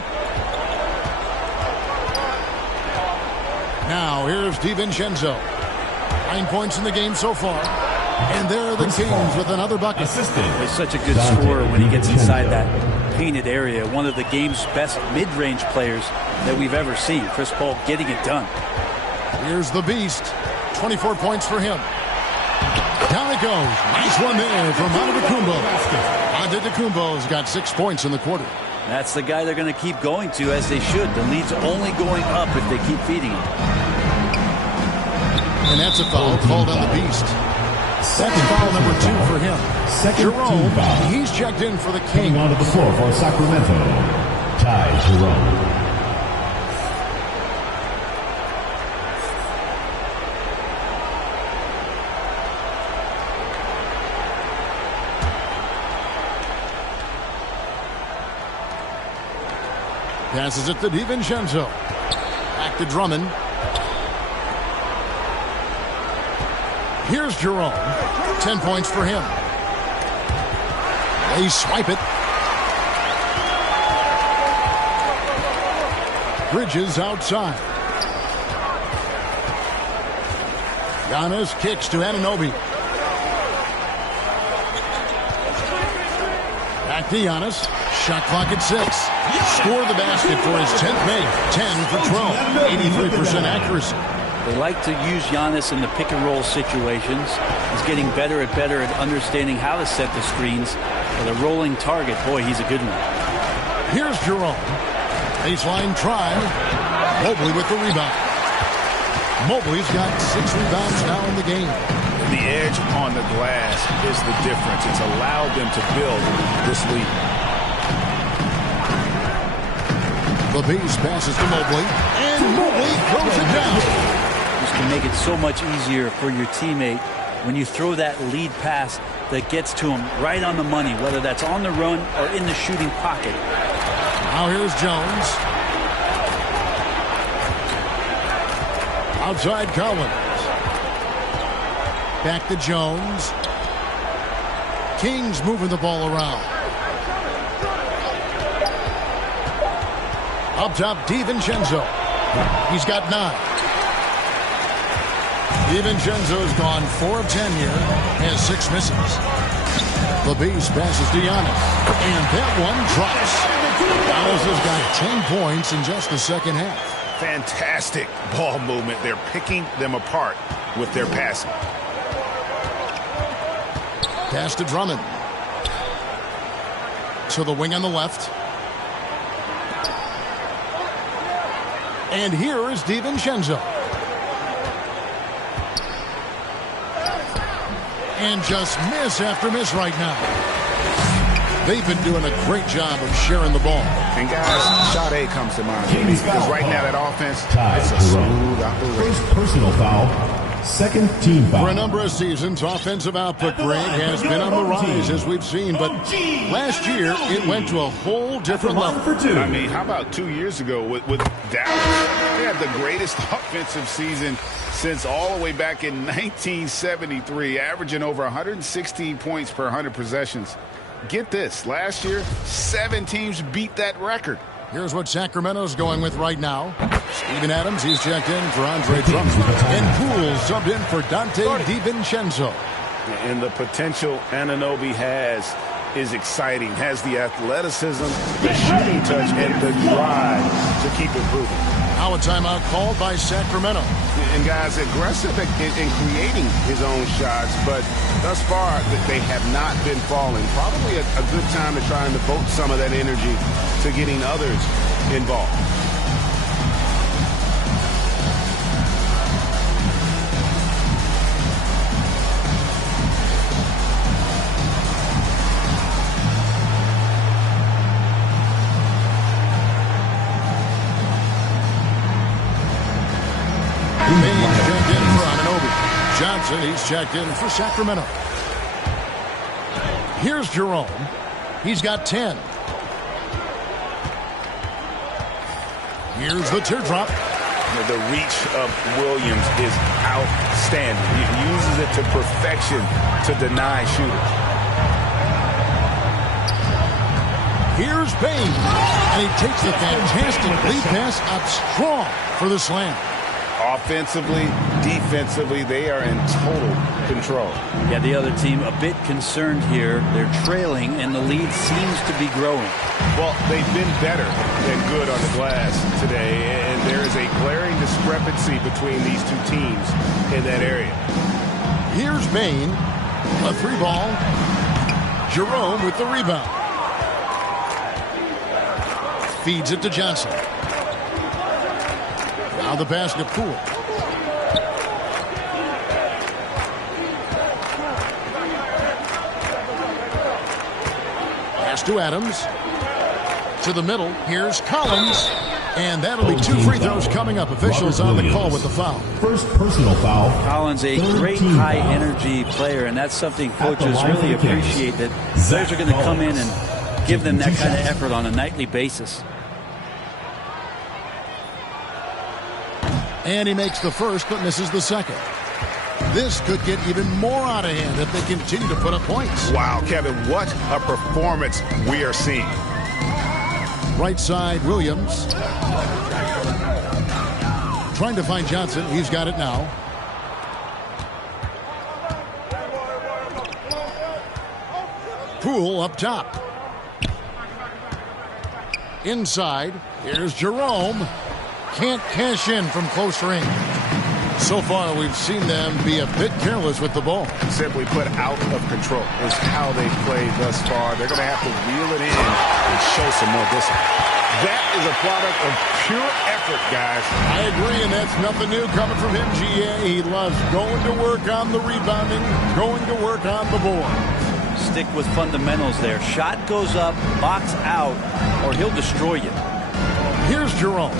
Now here's DiVincenzo. 9 points in the game so far. And there are the Kings with another bucket. He's such a good scorer when he gets inside that painted area. One of the game's best mid-range players that we've ever seen. Chris Paul getting it done. Here's the Beast. 24 points for him. Down it goes. Nice one there from Antetokounmpo. Antetokounmpo's got 6 points in the quarter. That's the guy they're going to keep going to, as they should. The lead's only going up if they keep feeding him. And that's a foul called on the Beast. Second foul number 2 for him. Jerome, he's checked in for the Kings. Coming onto the floor for Sacramento, Ty Jerome. Passes it to DiVincenzo. Back to Drummond. Here's Jerome. 10 points for him. They swipe it. Bridges outside. Giannis kicks to Anunoby. Back to Giannis. Shot clock at 6. Score the basket for his 10th make. 10 for 12. 83% accuracy. They like to use Giannis in the pick-and-roll situations. He's getting better and better at understanding how to set the screens. With a rolling target, boy, he's a good one. Here's Jerome. Baseline try. Mobley with the rebound. Mobley's got 6 rebounds now in the game. The edge on the glass is the difference. It's allowed them to build this lead. The Beast passes to Mobley, and Mobley throws it down. This can make it so much easier for your teammate when you throw that lead pass that gets to him right on the money, whether that's on the run or in the shooting pocket. Now here's Jones. Outside Collins. Back to Jones. Kings moving the ball around. Up top, DiVincenzo. He's got 9. DiVincenzo's gone 4 of 10 here. Has 6 misses. The Beast passes to Giannis. And that one drops. Giannis has got 10 points in just the second half. Fantastic ball movement. They're picking them apart with their passing. Pass to Drummond. To the wing on the left. And here is DiVincenzo. And just miss after miss right now. They've been doing a great job of sharing the ball. And guys, shot A comes to mind. Because right now that offense, it's a smooth operation. First personal foul. Second team foul. For a number of seasons, offensive output, Greg, has been on the rise, as we've seen. But last year, it went to a whole different level. I mean, how about 2 years ago with Dallas? They had the greatest offensive season since all the way back in 1973, averaging over 116 points per 100 possessions. Get this, last year, 7 teams beat that record. Here's what Sacramento's going with right now. Steven Adams, he's checked in for Andre Drummond. And Poole subbed in for Dante DiVincenzo. And the potential Anunoby has is exciting. Has the athleticism, the shooting touch, and the drive to keep improving. Now a timeout called by Sacramento. And guys, aggressive in creating his own shots, but thus far they have not been falling. Probably a good time to try and devote some of that energy to getting others involved. Johnson. He's checked in for Sacramento. Here's Jerome. He's got 10. Here's the teardrop. The reach of Williams is outstanding. He uses it to perfection to deny shooters. Here's Bain. And he takes the fantastic lead pass up strong for the slam. Offensively, defensively, they are in total control. Yeah, the other team a bit concerned here. They're trailing, and the lead seems to be growing. Well, they've been better than good on the glass today, and there is a glaring discrepancy between these two teams in that area. Here's Bain. A 3-ball. Jerome with the rebound. Feeds it to Johnson. Now the pass to Poole. Pass to Adams. To the middle. Here's Collins. And that'll be 2 free throws coming up. Officials on the call with the foul. First personal foul. Collins, a great high-energy player, and that's something coaches really appreciate, that players are going to come in and give them that kind of effort on a nightly basis. And he makes the first but misses the second. This could get even more out of hand if they continue to put up points. Wow, Kevin, what a performance we are seeing. Right side, Williams. Trying to find Johnson. He's got it now. Poole up top. Inside, here's Jerome. Can't cash in from close range. So far, we've seen them be a bit careless with the ball. Simply put, out of control is how they've played thus far. They're going to have to reel it in and show some more discipline. That is a product of pure effort, guys. I agree, and that's nothing new coming from him, GA. He loves going to work on the rebounding, going to work on the board. Stick with fundamentals there. Shot goes up, box out, or he'll destroy you. Here's Jerome.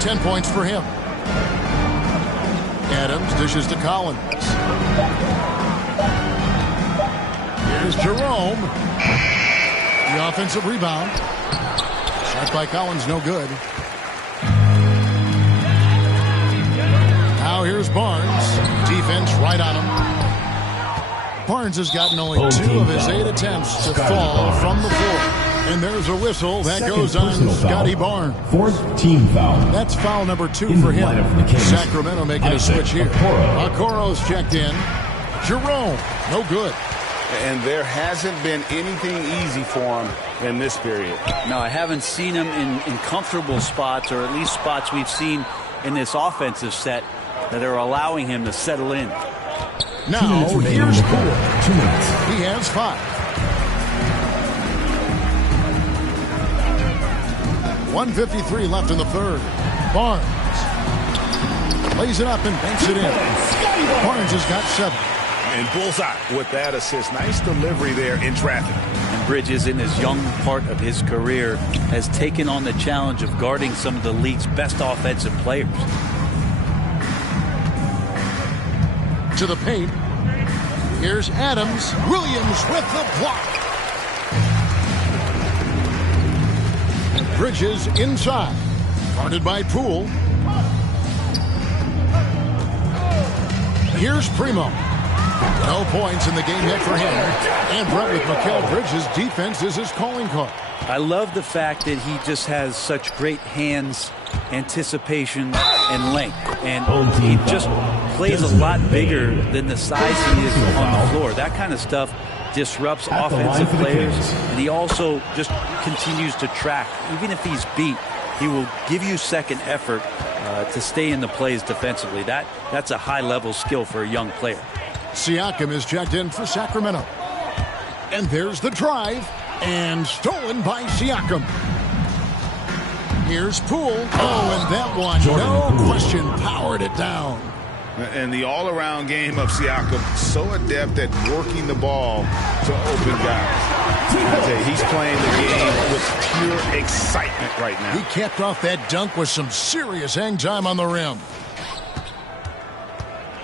10 points for him. Adams dishes to Collins. Here's Jerome. The offensive rebound. Shot by Collins, no good. Now here's Barnes. Defense right on him. Barnes has gotten only 2 of his 8 attempts to fall from the floor. And there's a whistle that goes on Scotty Barnes. 4th team foul. That's foul number 2 for him. Sacramento making a switch here. Okoro's checked in. Jerome, no good. And there hasn't been anything easy for him in this period. No, I haven't seen him in comfortable spots, or at least spots we've seen in this offensive set that are allowing him to settle in. Now, here's Poole. 2 minutes. He has 5. 1:53 left in the third. Barnes lays it up and banks it in. Barnes has got 7. And bullseye with that assist. Nice delivery there in traffic. And Bridges, in his young part of his career, has taken on the challenge of guarding some of the league's best offensive players. To the paint. Here's Adams. Williams with the block. Bridges inside. Guarded by Poole. Here's Primo. No points in the game yet for him. And Brett, with Mikal Bridges' defense is his calling card. I love the fact that he just has such great hands, anticipation, and length. And he just plays a lot bigger than the size he is on the floor. That kind of stuff disrupts offensive players, and he also just continues to track. Even if he's beat, he will give you second effort to stay in the plays defensively. That's a high-level skill for a young player. Siakam is checked in for Sacramento. And there's the drive, and stolen by Siakam. Here's Poole. Oh, and that one, no question, powered it down. And the all-around game of Siakam, so adept at working the ball to open guys. I tell you, he's playing the game with pure excitement right now. He capped off that dunk with some serious hang time on the rim.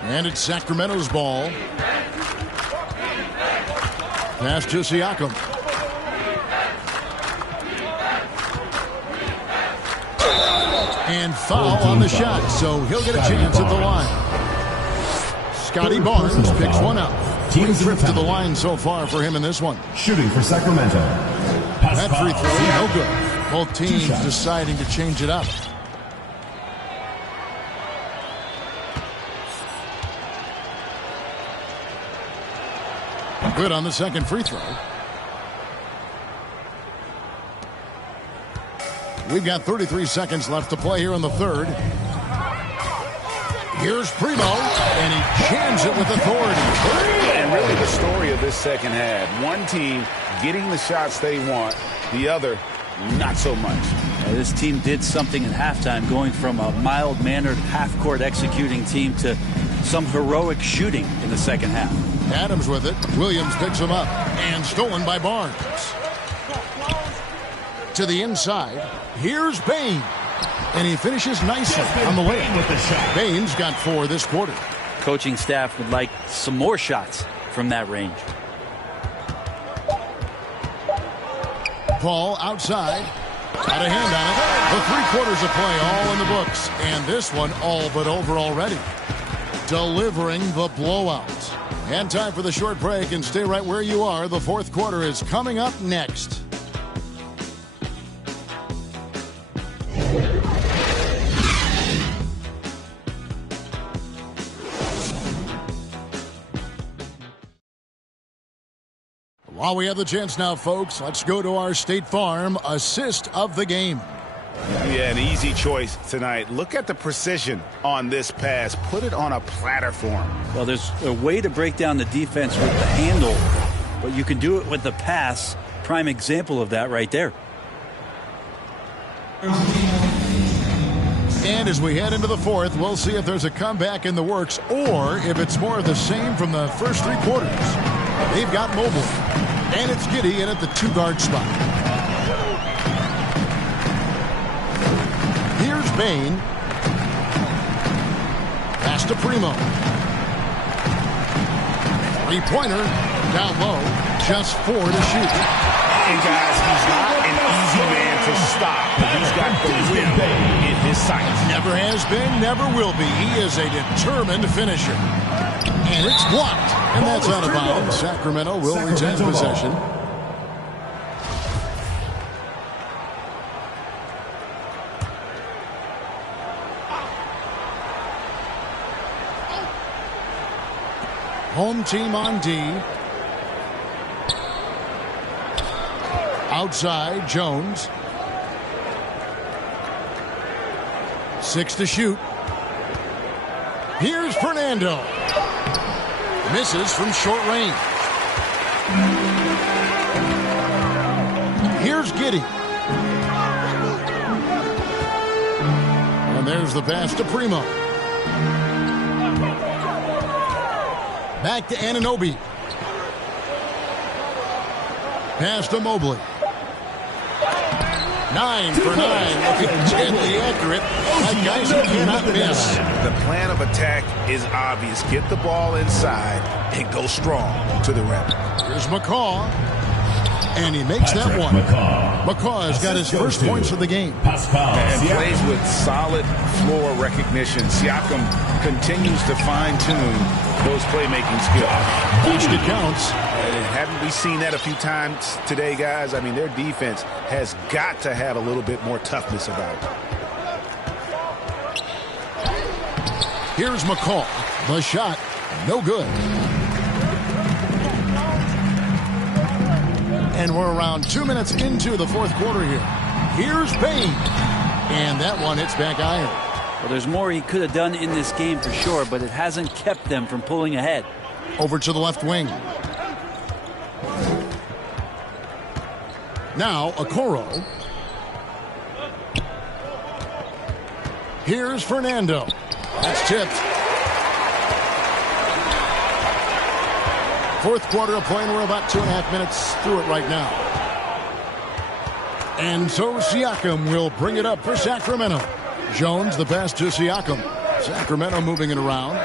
And it's Sacramento's ball. Pass to Siakam. And foul on the shot, so he'll get a chance at the line. Scotty Barnes picks one up. Quick trip to the line so far for him in this one. Shooting for Sacramento. That free throw, no good. Both teams deciding to change it up. Good on the second free throw. We've got 33 seconds left to play here in the third. Here's Primo, and he jams it with authority. And really the story of this second half. One team getting the shots they want, the other not so much. This team did something at halftime, going from a mild-mannered half-court executing team to some heroic shooting in the second half. Adams with it. Williams picks him up, and stolen by Barnes. To the inside. Here's Bain. And he finishes nicely on the way. Bain's got 4 this quarter. Coaching staff would like some more shots from that range. Paul outside. Got a hand on it. The 3 quarters of play all in the books. And this one all but over already. Delivering the blowout. And time for the short break, and stay right where you are. The fourth quarter is coming up next. While we have the chance now, folks, let's go to our State Farm assist of the game. Yeah, an easy choice tonight. Look at the precision on this pass. Put it on a platter for him. Well, there's a way to break down the defense with the handle, but you can do it with the pass. Prime example of that right there. And as we head into the fourth, we'll see if there's a comeback in the works or if it's more of the same from the first 3 quarters. They've got Mobile, and it's Giddey in at the 2-guard spot. Here's Bain. Pass to Primo. 3-pointer down low. Just 4 to shoot. And guys, he's not an easy man to stop, but he's got the rim in his sights. Never has been, never will be. He is a determined finisher. And it's blocked. And that's out of bounds. Sacramento will retain possession. Home team on D. Outside, Jones. 6 to shoot. Here's Fernando. Misses from short range. Here's Giddey. And there's the pass to Primo. Back to Anunoby. Pass to Mobley. 9 for 9, looking deadly accurate. Like guys who cannot miss. The plan of attack is obvious. Get the ball inside and go strong to the rim. Here's McCaw. And he makes that one. McCaw has got his first points of the game. And plays with solid floor recognition. Siakam continues to fine-tune those playmaking skills. Each it counts. Haven't we seen that a few times today, guys? I mean, their defense has got to have a little bit more toughness about it. Here's McCaw. The shot, no good. And we're around 2 minutes into the fourth quarter here. Here's Bain. And that one hits back iron. Well, there's more he could have done in this game for sure, but it hasn't kept them from pulling ahead. Over to the left wing. Now, Okoro. Here's Fernando. That's tipped. Fourth quarter of play, and we're about 2.5 minutes through it right now. And so Siakam will bring it up for Sacramento. Jones, the pass to Siakam. Sacramento moving it around.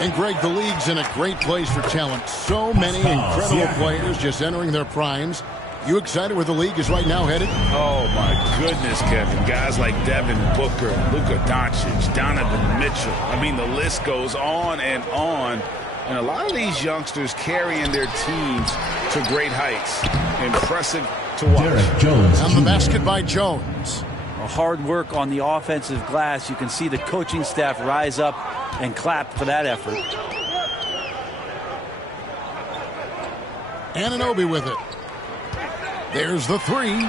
And Greg, the league's in a great place for talent. So many incredible players just entering their primes. You excited where the league is right now headed? Oh, my goodness, Kevin. Guys like Devin Booker, Luka Doncic, Donovan Mitchell. I mean, the list goes on. And a lot of these youngsters carrying their teams to great heights. Impressive to watch. Derek Jones On the basket by Jones. Hard work on the offensive glass. You can see the coaching staff rise up and clap for that effort. Anunoby with it. There's the three.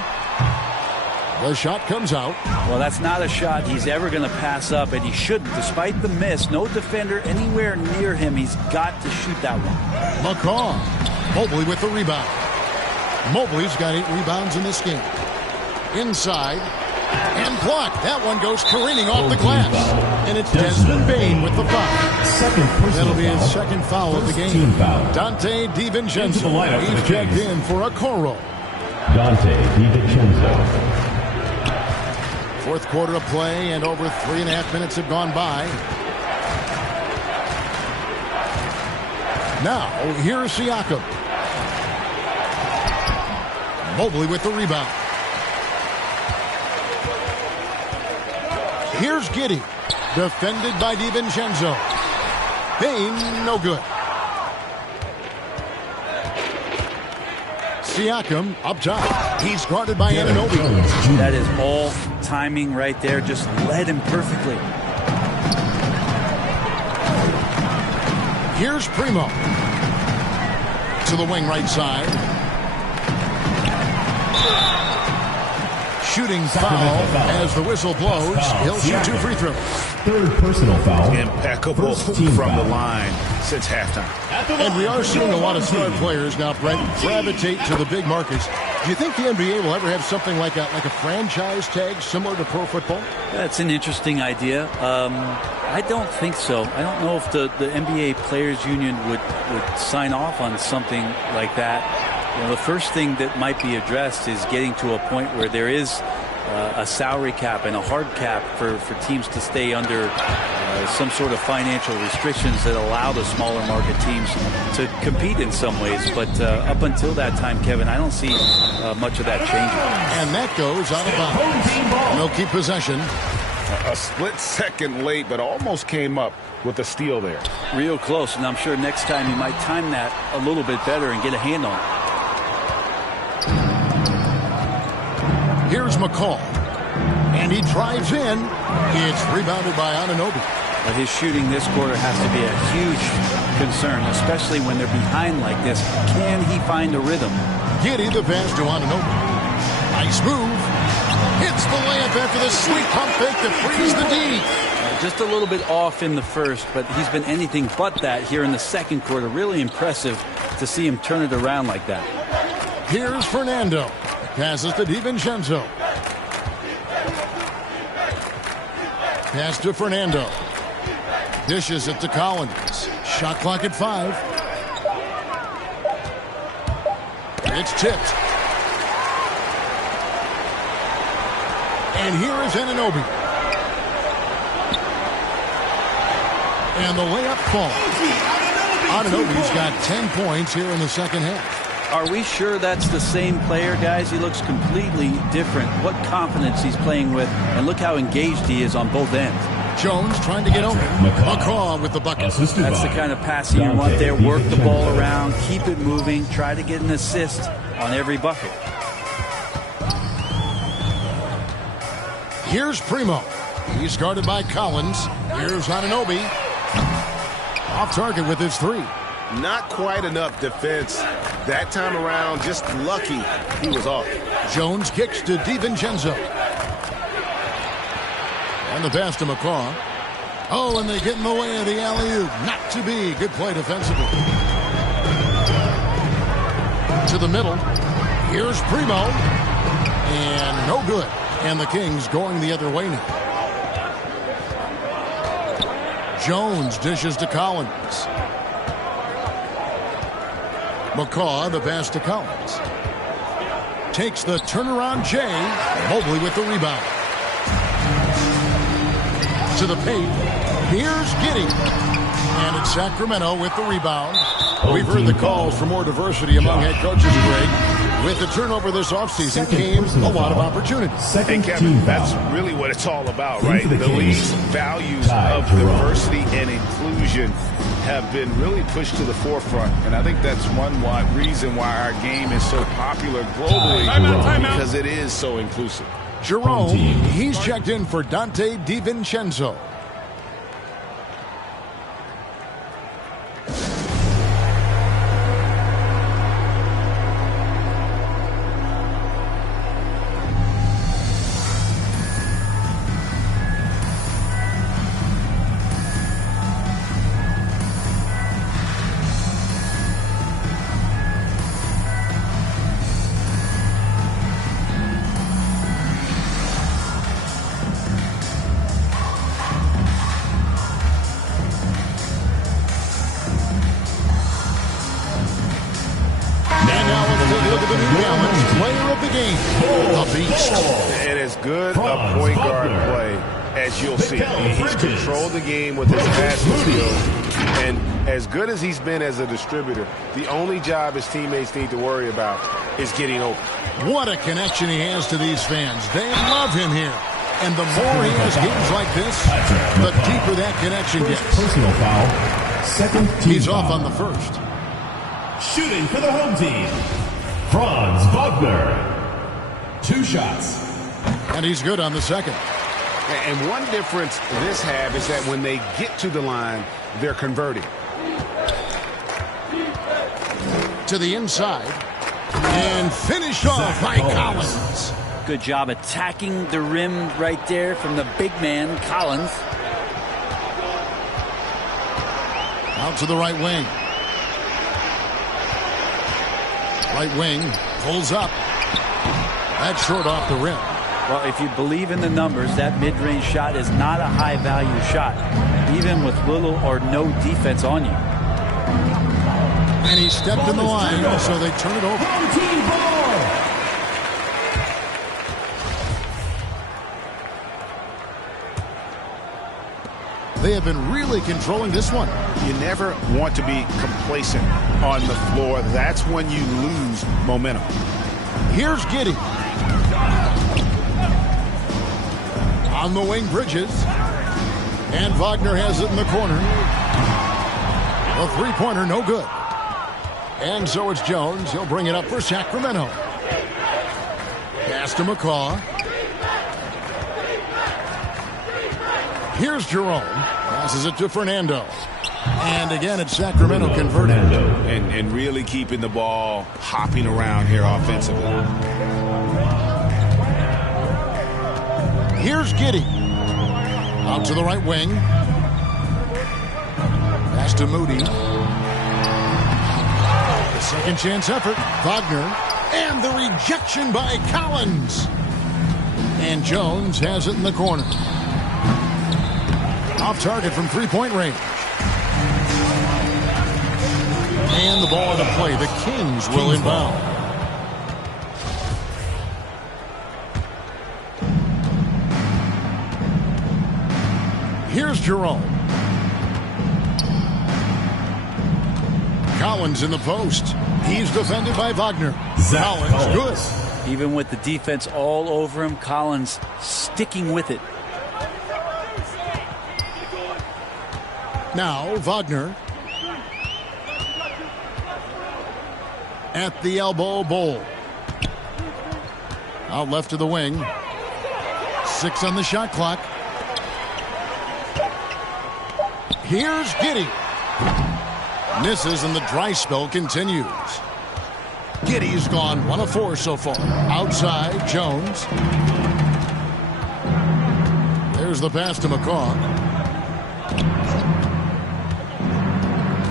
The shot comes out. Well, that's not a shot he's ever going to pass up, and he shouldn't. Despite the miss, no defender anywhere near him. He's got to shoot that one. McCaw. Mobley with the rebound. Mobley's got 8 rebounds in this game. Inside. And blocked. That one goes careening off the glass. And it's Desmond Bane with the foul. That'll be his second foul of the game. Dante DiVincenzo. He's checked in for a Coro. Dante DiVincenzo. Fourth quarter of play, and over 3.5 minutes have gone by. Now, here's Siakam. Mobley with the rebound. Here's Giddey. Defended by DiVincenzo. Bane, no good. Siakam up top. He's guarded by Anunoby. That is all timing right there. Just led him perfectly. Here's Primo. To the wing right side. Shooting foul as the whistle blows. He'll shoot 2 free throws. Third personal foul. Impeccable from the line since halftime. And we are seeing a lot of star players now, Brent, gravitate to the big markets. Do you think the NBA will ever have something like a franchise tag similar to pro football? That's an interesting idea. I don't think so. I don't know if the NBA Players Union would sign off on something like that. You know, the first thing that might be addressed is getting to a point where there is a salary cap and a hard cap for teams to stay under some sort of financial restrictions that allow the smaller market teams to compete in some ways. But up until that time, Kevin, I don't see much of that changing. And that goes out of bounds. They'll keep possession. A split second late, but almost came up with a steal there. Real close, and I'm sure next time he might time that a little bit better and get a hand on it. Here's McCall. And he drives in. It's rebounded by Anunoby. But his shooting this quarter has to be a huge concern, especially when they're behind like this. Can he find a rhythm? Giddey the pass to Anunoby. Nice move. Hits the layup after the sweet pump fake to freeze the D. Just a little bit off in the first, but he's been anything but that here in the second quarter. Really impressive to see him turn it around like that. Here's Fernando. Passes to DiVincenzo. Pass to Fernando. Dishes it to Collins. Shot clock at 5. It's tipped. And here is Anunoby. And the layup falls. Anunoby's got 10 points here in the second half. Are we sure that's the same player, guys? He looks completely different. What confidence he's playing with, and look how engaged he is on both ends. Jones trying to get open. McCaw with the bucket. That's the kind of passing you want there. Work the ball around, keep it moving, try to get an assist on every bucket. Here's Primo. He's guarded by Collins. Here's Anunoby. Off target with his 3. Not quite enough defense that time around. Just lucky he was off. Jones kicks to DiVincenzo. And the pass to McCaw. Oh, and they get in the way of the alley-oop. Not to be. Good play defensively. To the middle. Here's Primo. And no good. And the Kings going the other way now. Jones dishes to Collins. McCaw, the pass to Collins. Takes the turnaround J. Mobley with the rebound. To the paint. Here's Giddey. And it's Sacramento with the rebound. We've heard the calls for more diversity among head coaches, Greg. With the turnover this offseason came a lot of opportunities. And Kevin, that's really what it's all about, right? The league's values of diversity and inclusion have been really pushed to the forefront. And I think that's one reason why our game is so popular globally, because it is so inclusive. Jerome, he's checked in for Dante DiVincenzo. Player of the game, a beast. And as good a point guard play as you'll see. He's controlled the game with his passing skills. And as good as he's been as a distributor, the only job his teammates need to worry about is getting open. What a connection he has to these fans. They love him here. And the more he has games like this, the deeper that connection gets. Personal foul. Second team He's off foul. on the first. Shooting for the home team, Franz Wagner. 2 shots. And he's good on the second. And one difference this have is that when they get to the line, they're converting. To the inside. And finished off by Collins. Good job attacking the rim right there from the big man, Collins. Out to the right wing. Right wing pulls up. That's short off the rim. Well, if you believe in the numbers, that mid-range shot is not a high-value shot, even with little or no defense on you. And he stepped in the line, so they turn it over. They have been really controlling this one. You never want to be complacent on the floor. That's when you lose momentum. Here's Giddey. On the wing, Bridges. And Wagner has it in the corner. A three-pointer, no good. And so it's Jones. He'll bring it up for Sacramento. Pass to McCaw. Here's Jerome. Passes it to Fernando. And again, it's Sacramento converted. And really keeping the ball hopping around here offensively. Here's Giddey. Out to the right wing. Pass to Moody. The second chance effort. Wagner. And the rejection by Collins. And Jones has it in the corner. Off target from three-point range. And the ball into play. The Kings will inbound. Here's Jerome. Collins in the post. He's defended by Wagner. Collins, good. Even with the defense all over him, Collins sticking with it. Now Wagner. At the elbow, Bowl. Out left to the wing. 6 on the shot clock. Here's Giddey. Misses and the dry spell continues. Giddey's gone 1 of 4 so far. Outside, Jones. There's the pass to McCaw.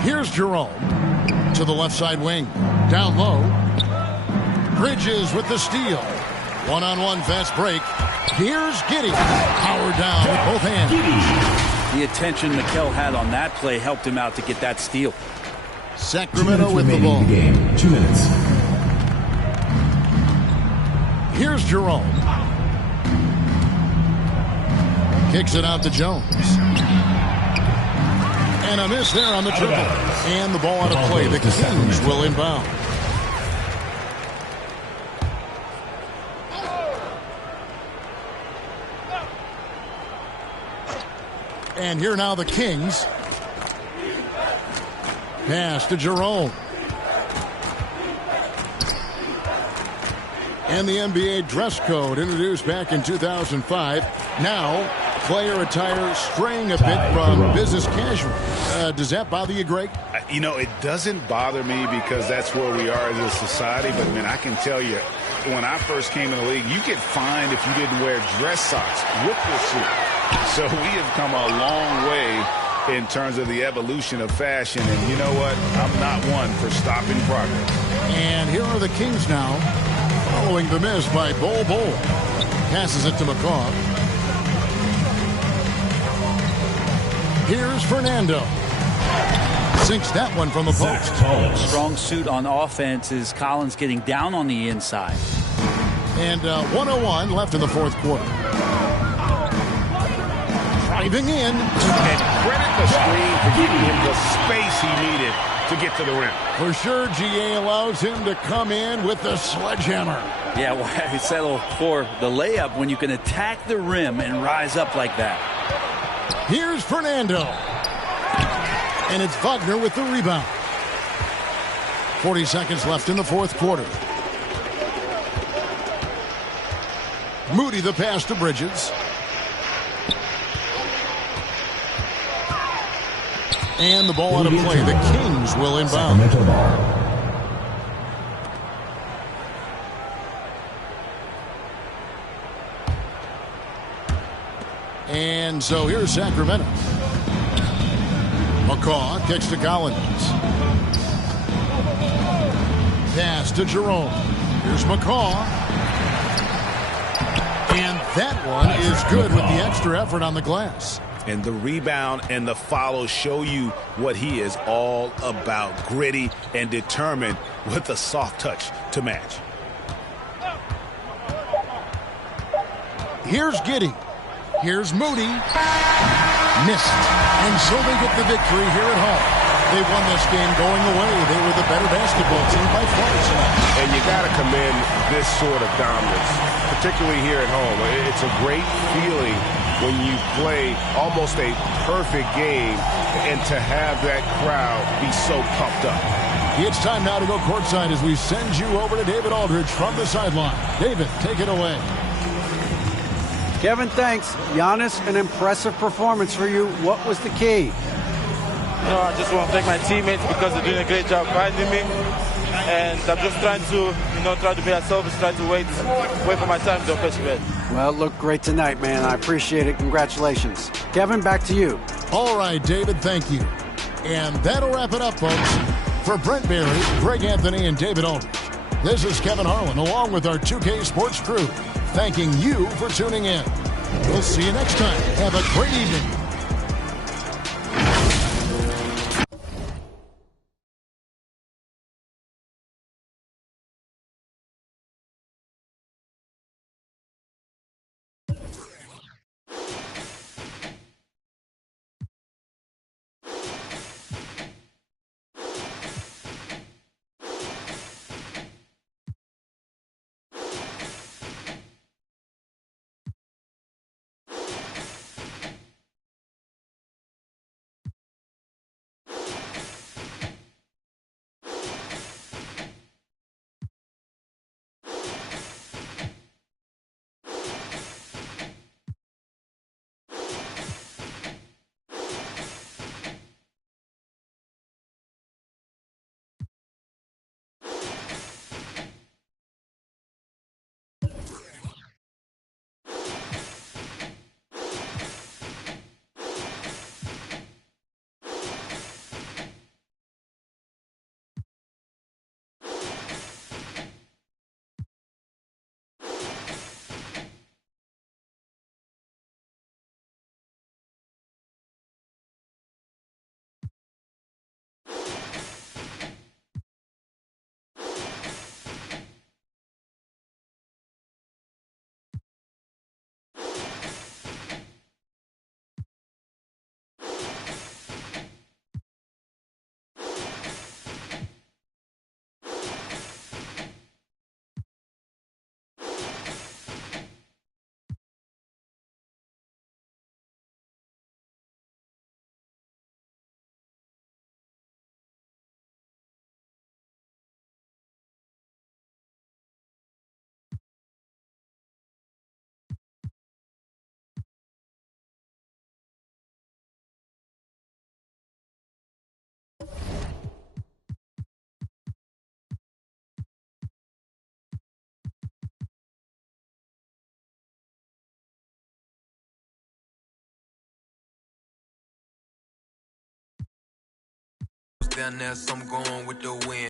Here's Jerome. To the left side wing. Down low. Bridges with the steal. One-on-one fast break. Here's Giddey. Power down with both hands. The attention Mikel had on that play helped him out to get that steal. Sacramento with the ball. Game. 2 minutes. Here's Jerome. Kicks it out to Jones. And a miss there on the triple. And the ball out of play. The Kings will inbound. And here now the Kings. Pass to Jerome. And the NBA dress code introduced back in 2005. Now, player attire straying a bit from business casual. Does that bother you, Greg? You know, it doesn't bother me because that's where we are as a society. But, man, I can tell you, when I first came in the league, you get fined if you didn't wear dress socks with your suit. So we have come a long way in terms of the evolution of fashion. And you know what? I'm not one for stopping progress. And here are the Kings now, following the miss by Bol. Passes it to McCaw. Here's Fernando. Sinks that one from the post. Strong suit on offense is Collins getting down on the inside. And 1:01 left in the fourth quarter. Driving in. And credit the screen for giving him the space he needed to get to the rim. For sure, GA allows him to come in with the sledgehammer. Yeah, well, I settle for the layup when you can attack the rim and rise up like that. Here's Fernando. And it's Wagner with the rebound. 40 seconds left in the fourth quarter. Moody the pass to Bridges. And the ball out of play. The Kings will inbound. And so here's Sacramento. McCaw kicks to Collins. Pass to Jerome. Here's McCaw. And that one is good with the extra effort on the glass. And the rebound and the follow show you what he is all about. Gritty and determined with a soft touch to match. Here's Giddey. Here's Moody. Missed. And so they get the victory here at home. They won this game going away. They were the better basketball team by far tonight. And you got to commend this sort of dominance, particularly here at home. It's a great feeling when you play almost a perfect game and to have that crowd be so pumped up. It's time now to go courtside as we send you over to David Aldridge from the sideline. David, take it away. Kevin, thanks. Giannis, an impressive performance for you. What was the key? I just want to thank my teammates because they're doing a great job guiding me. And I'm just trying to be selfish, trying to wait for my time to participate. Well, it looked great tonight, man. I appreciate it. Congratulations. Kevin, back to you. All right, David, thank you. And that'll wrap it up, folks. For Brent Barry, Greg Anthony, and David Aldridge, this is Kevin Harlan, along with our 2K Sports crew, thanking you for tuning in. We'll see you next time. Have a great evening. Van Ness, I'm going with the wind.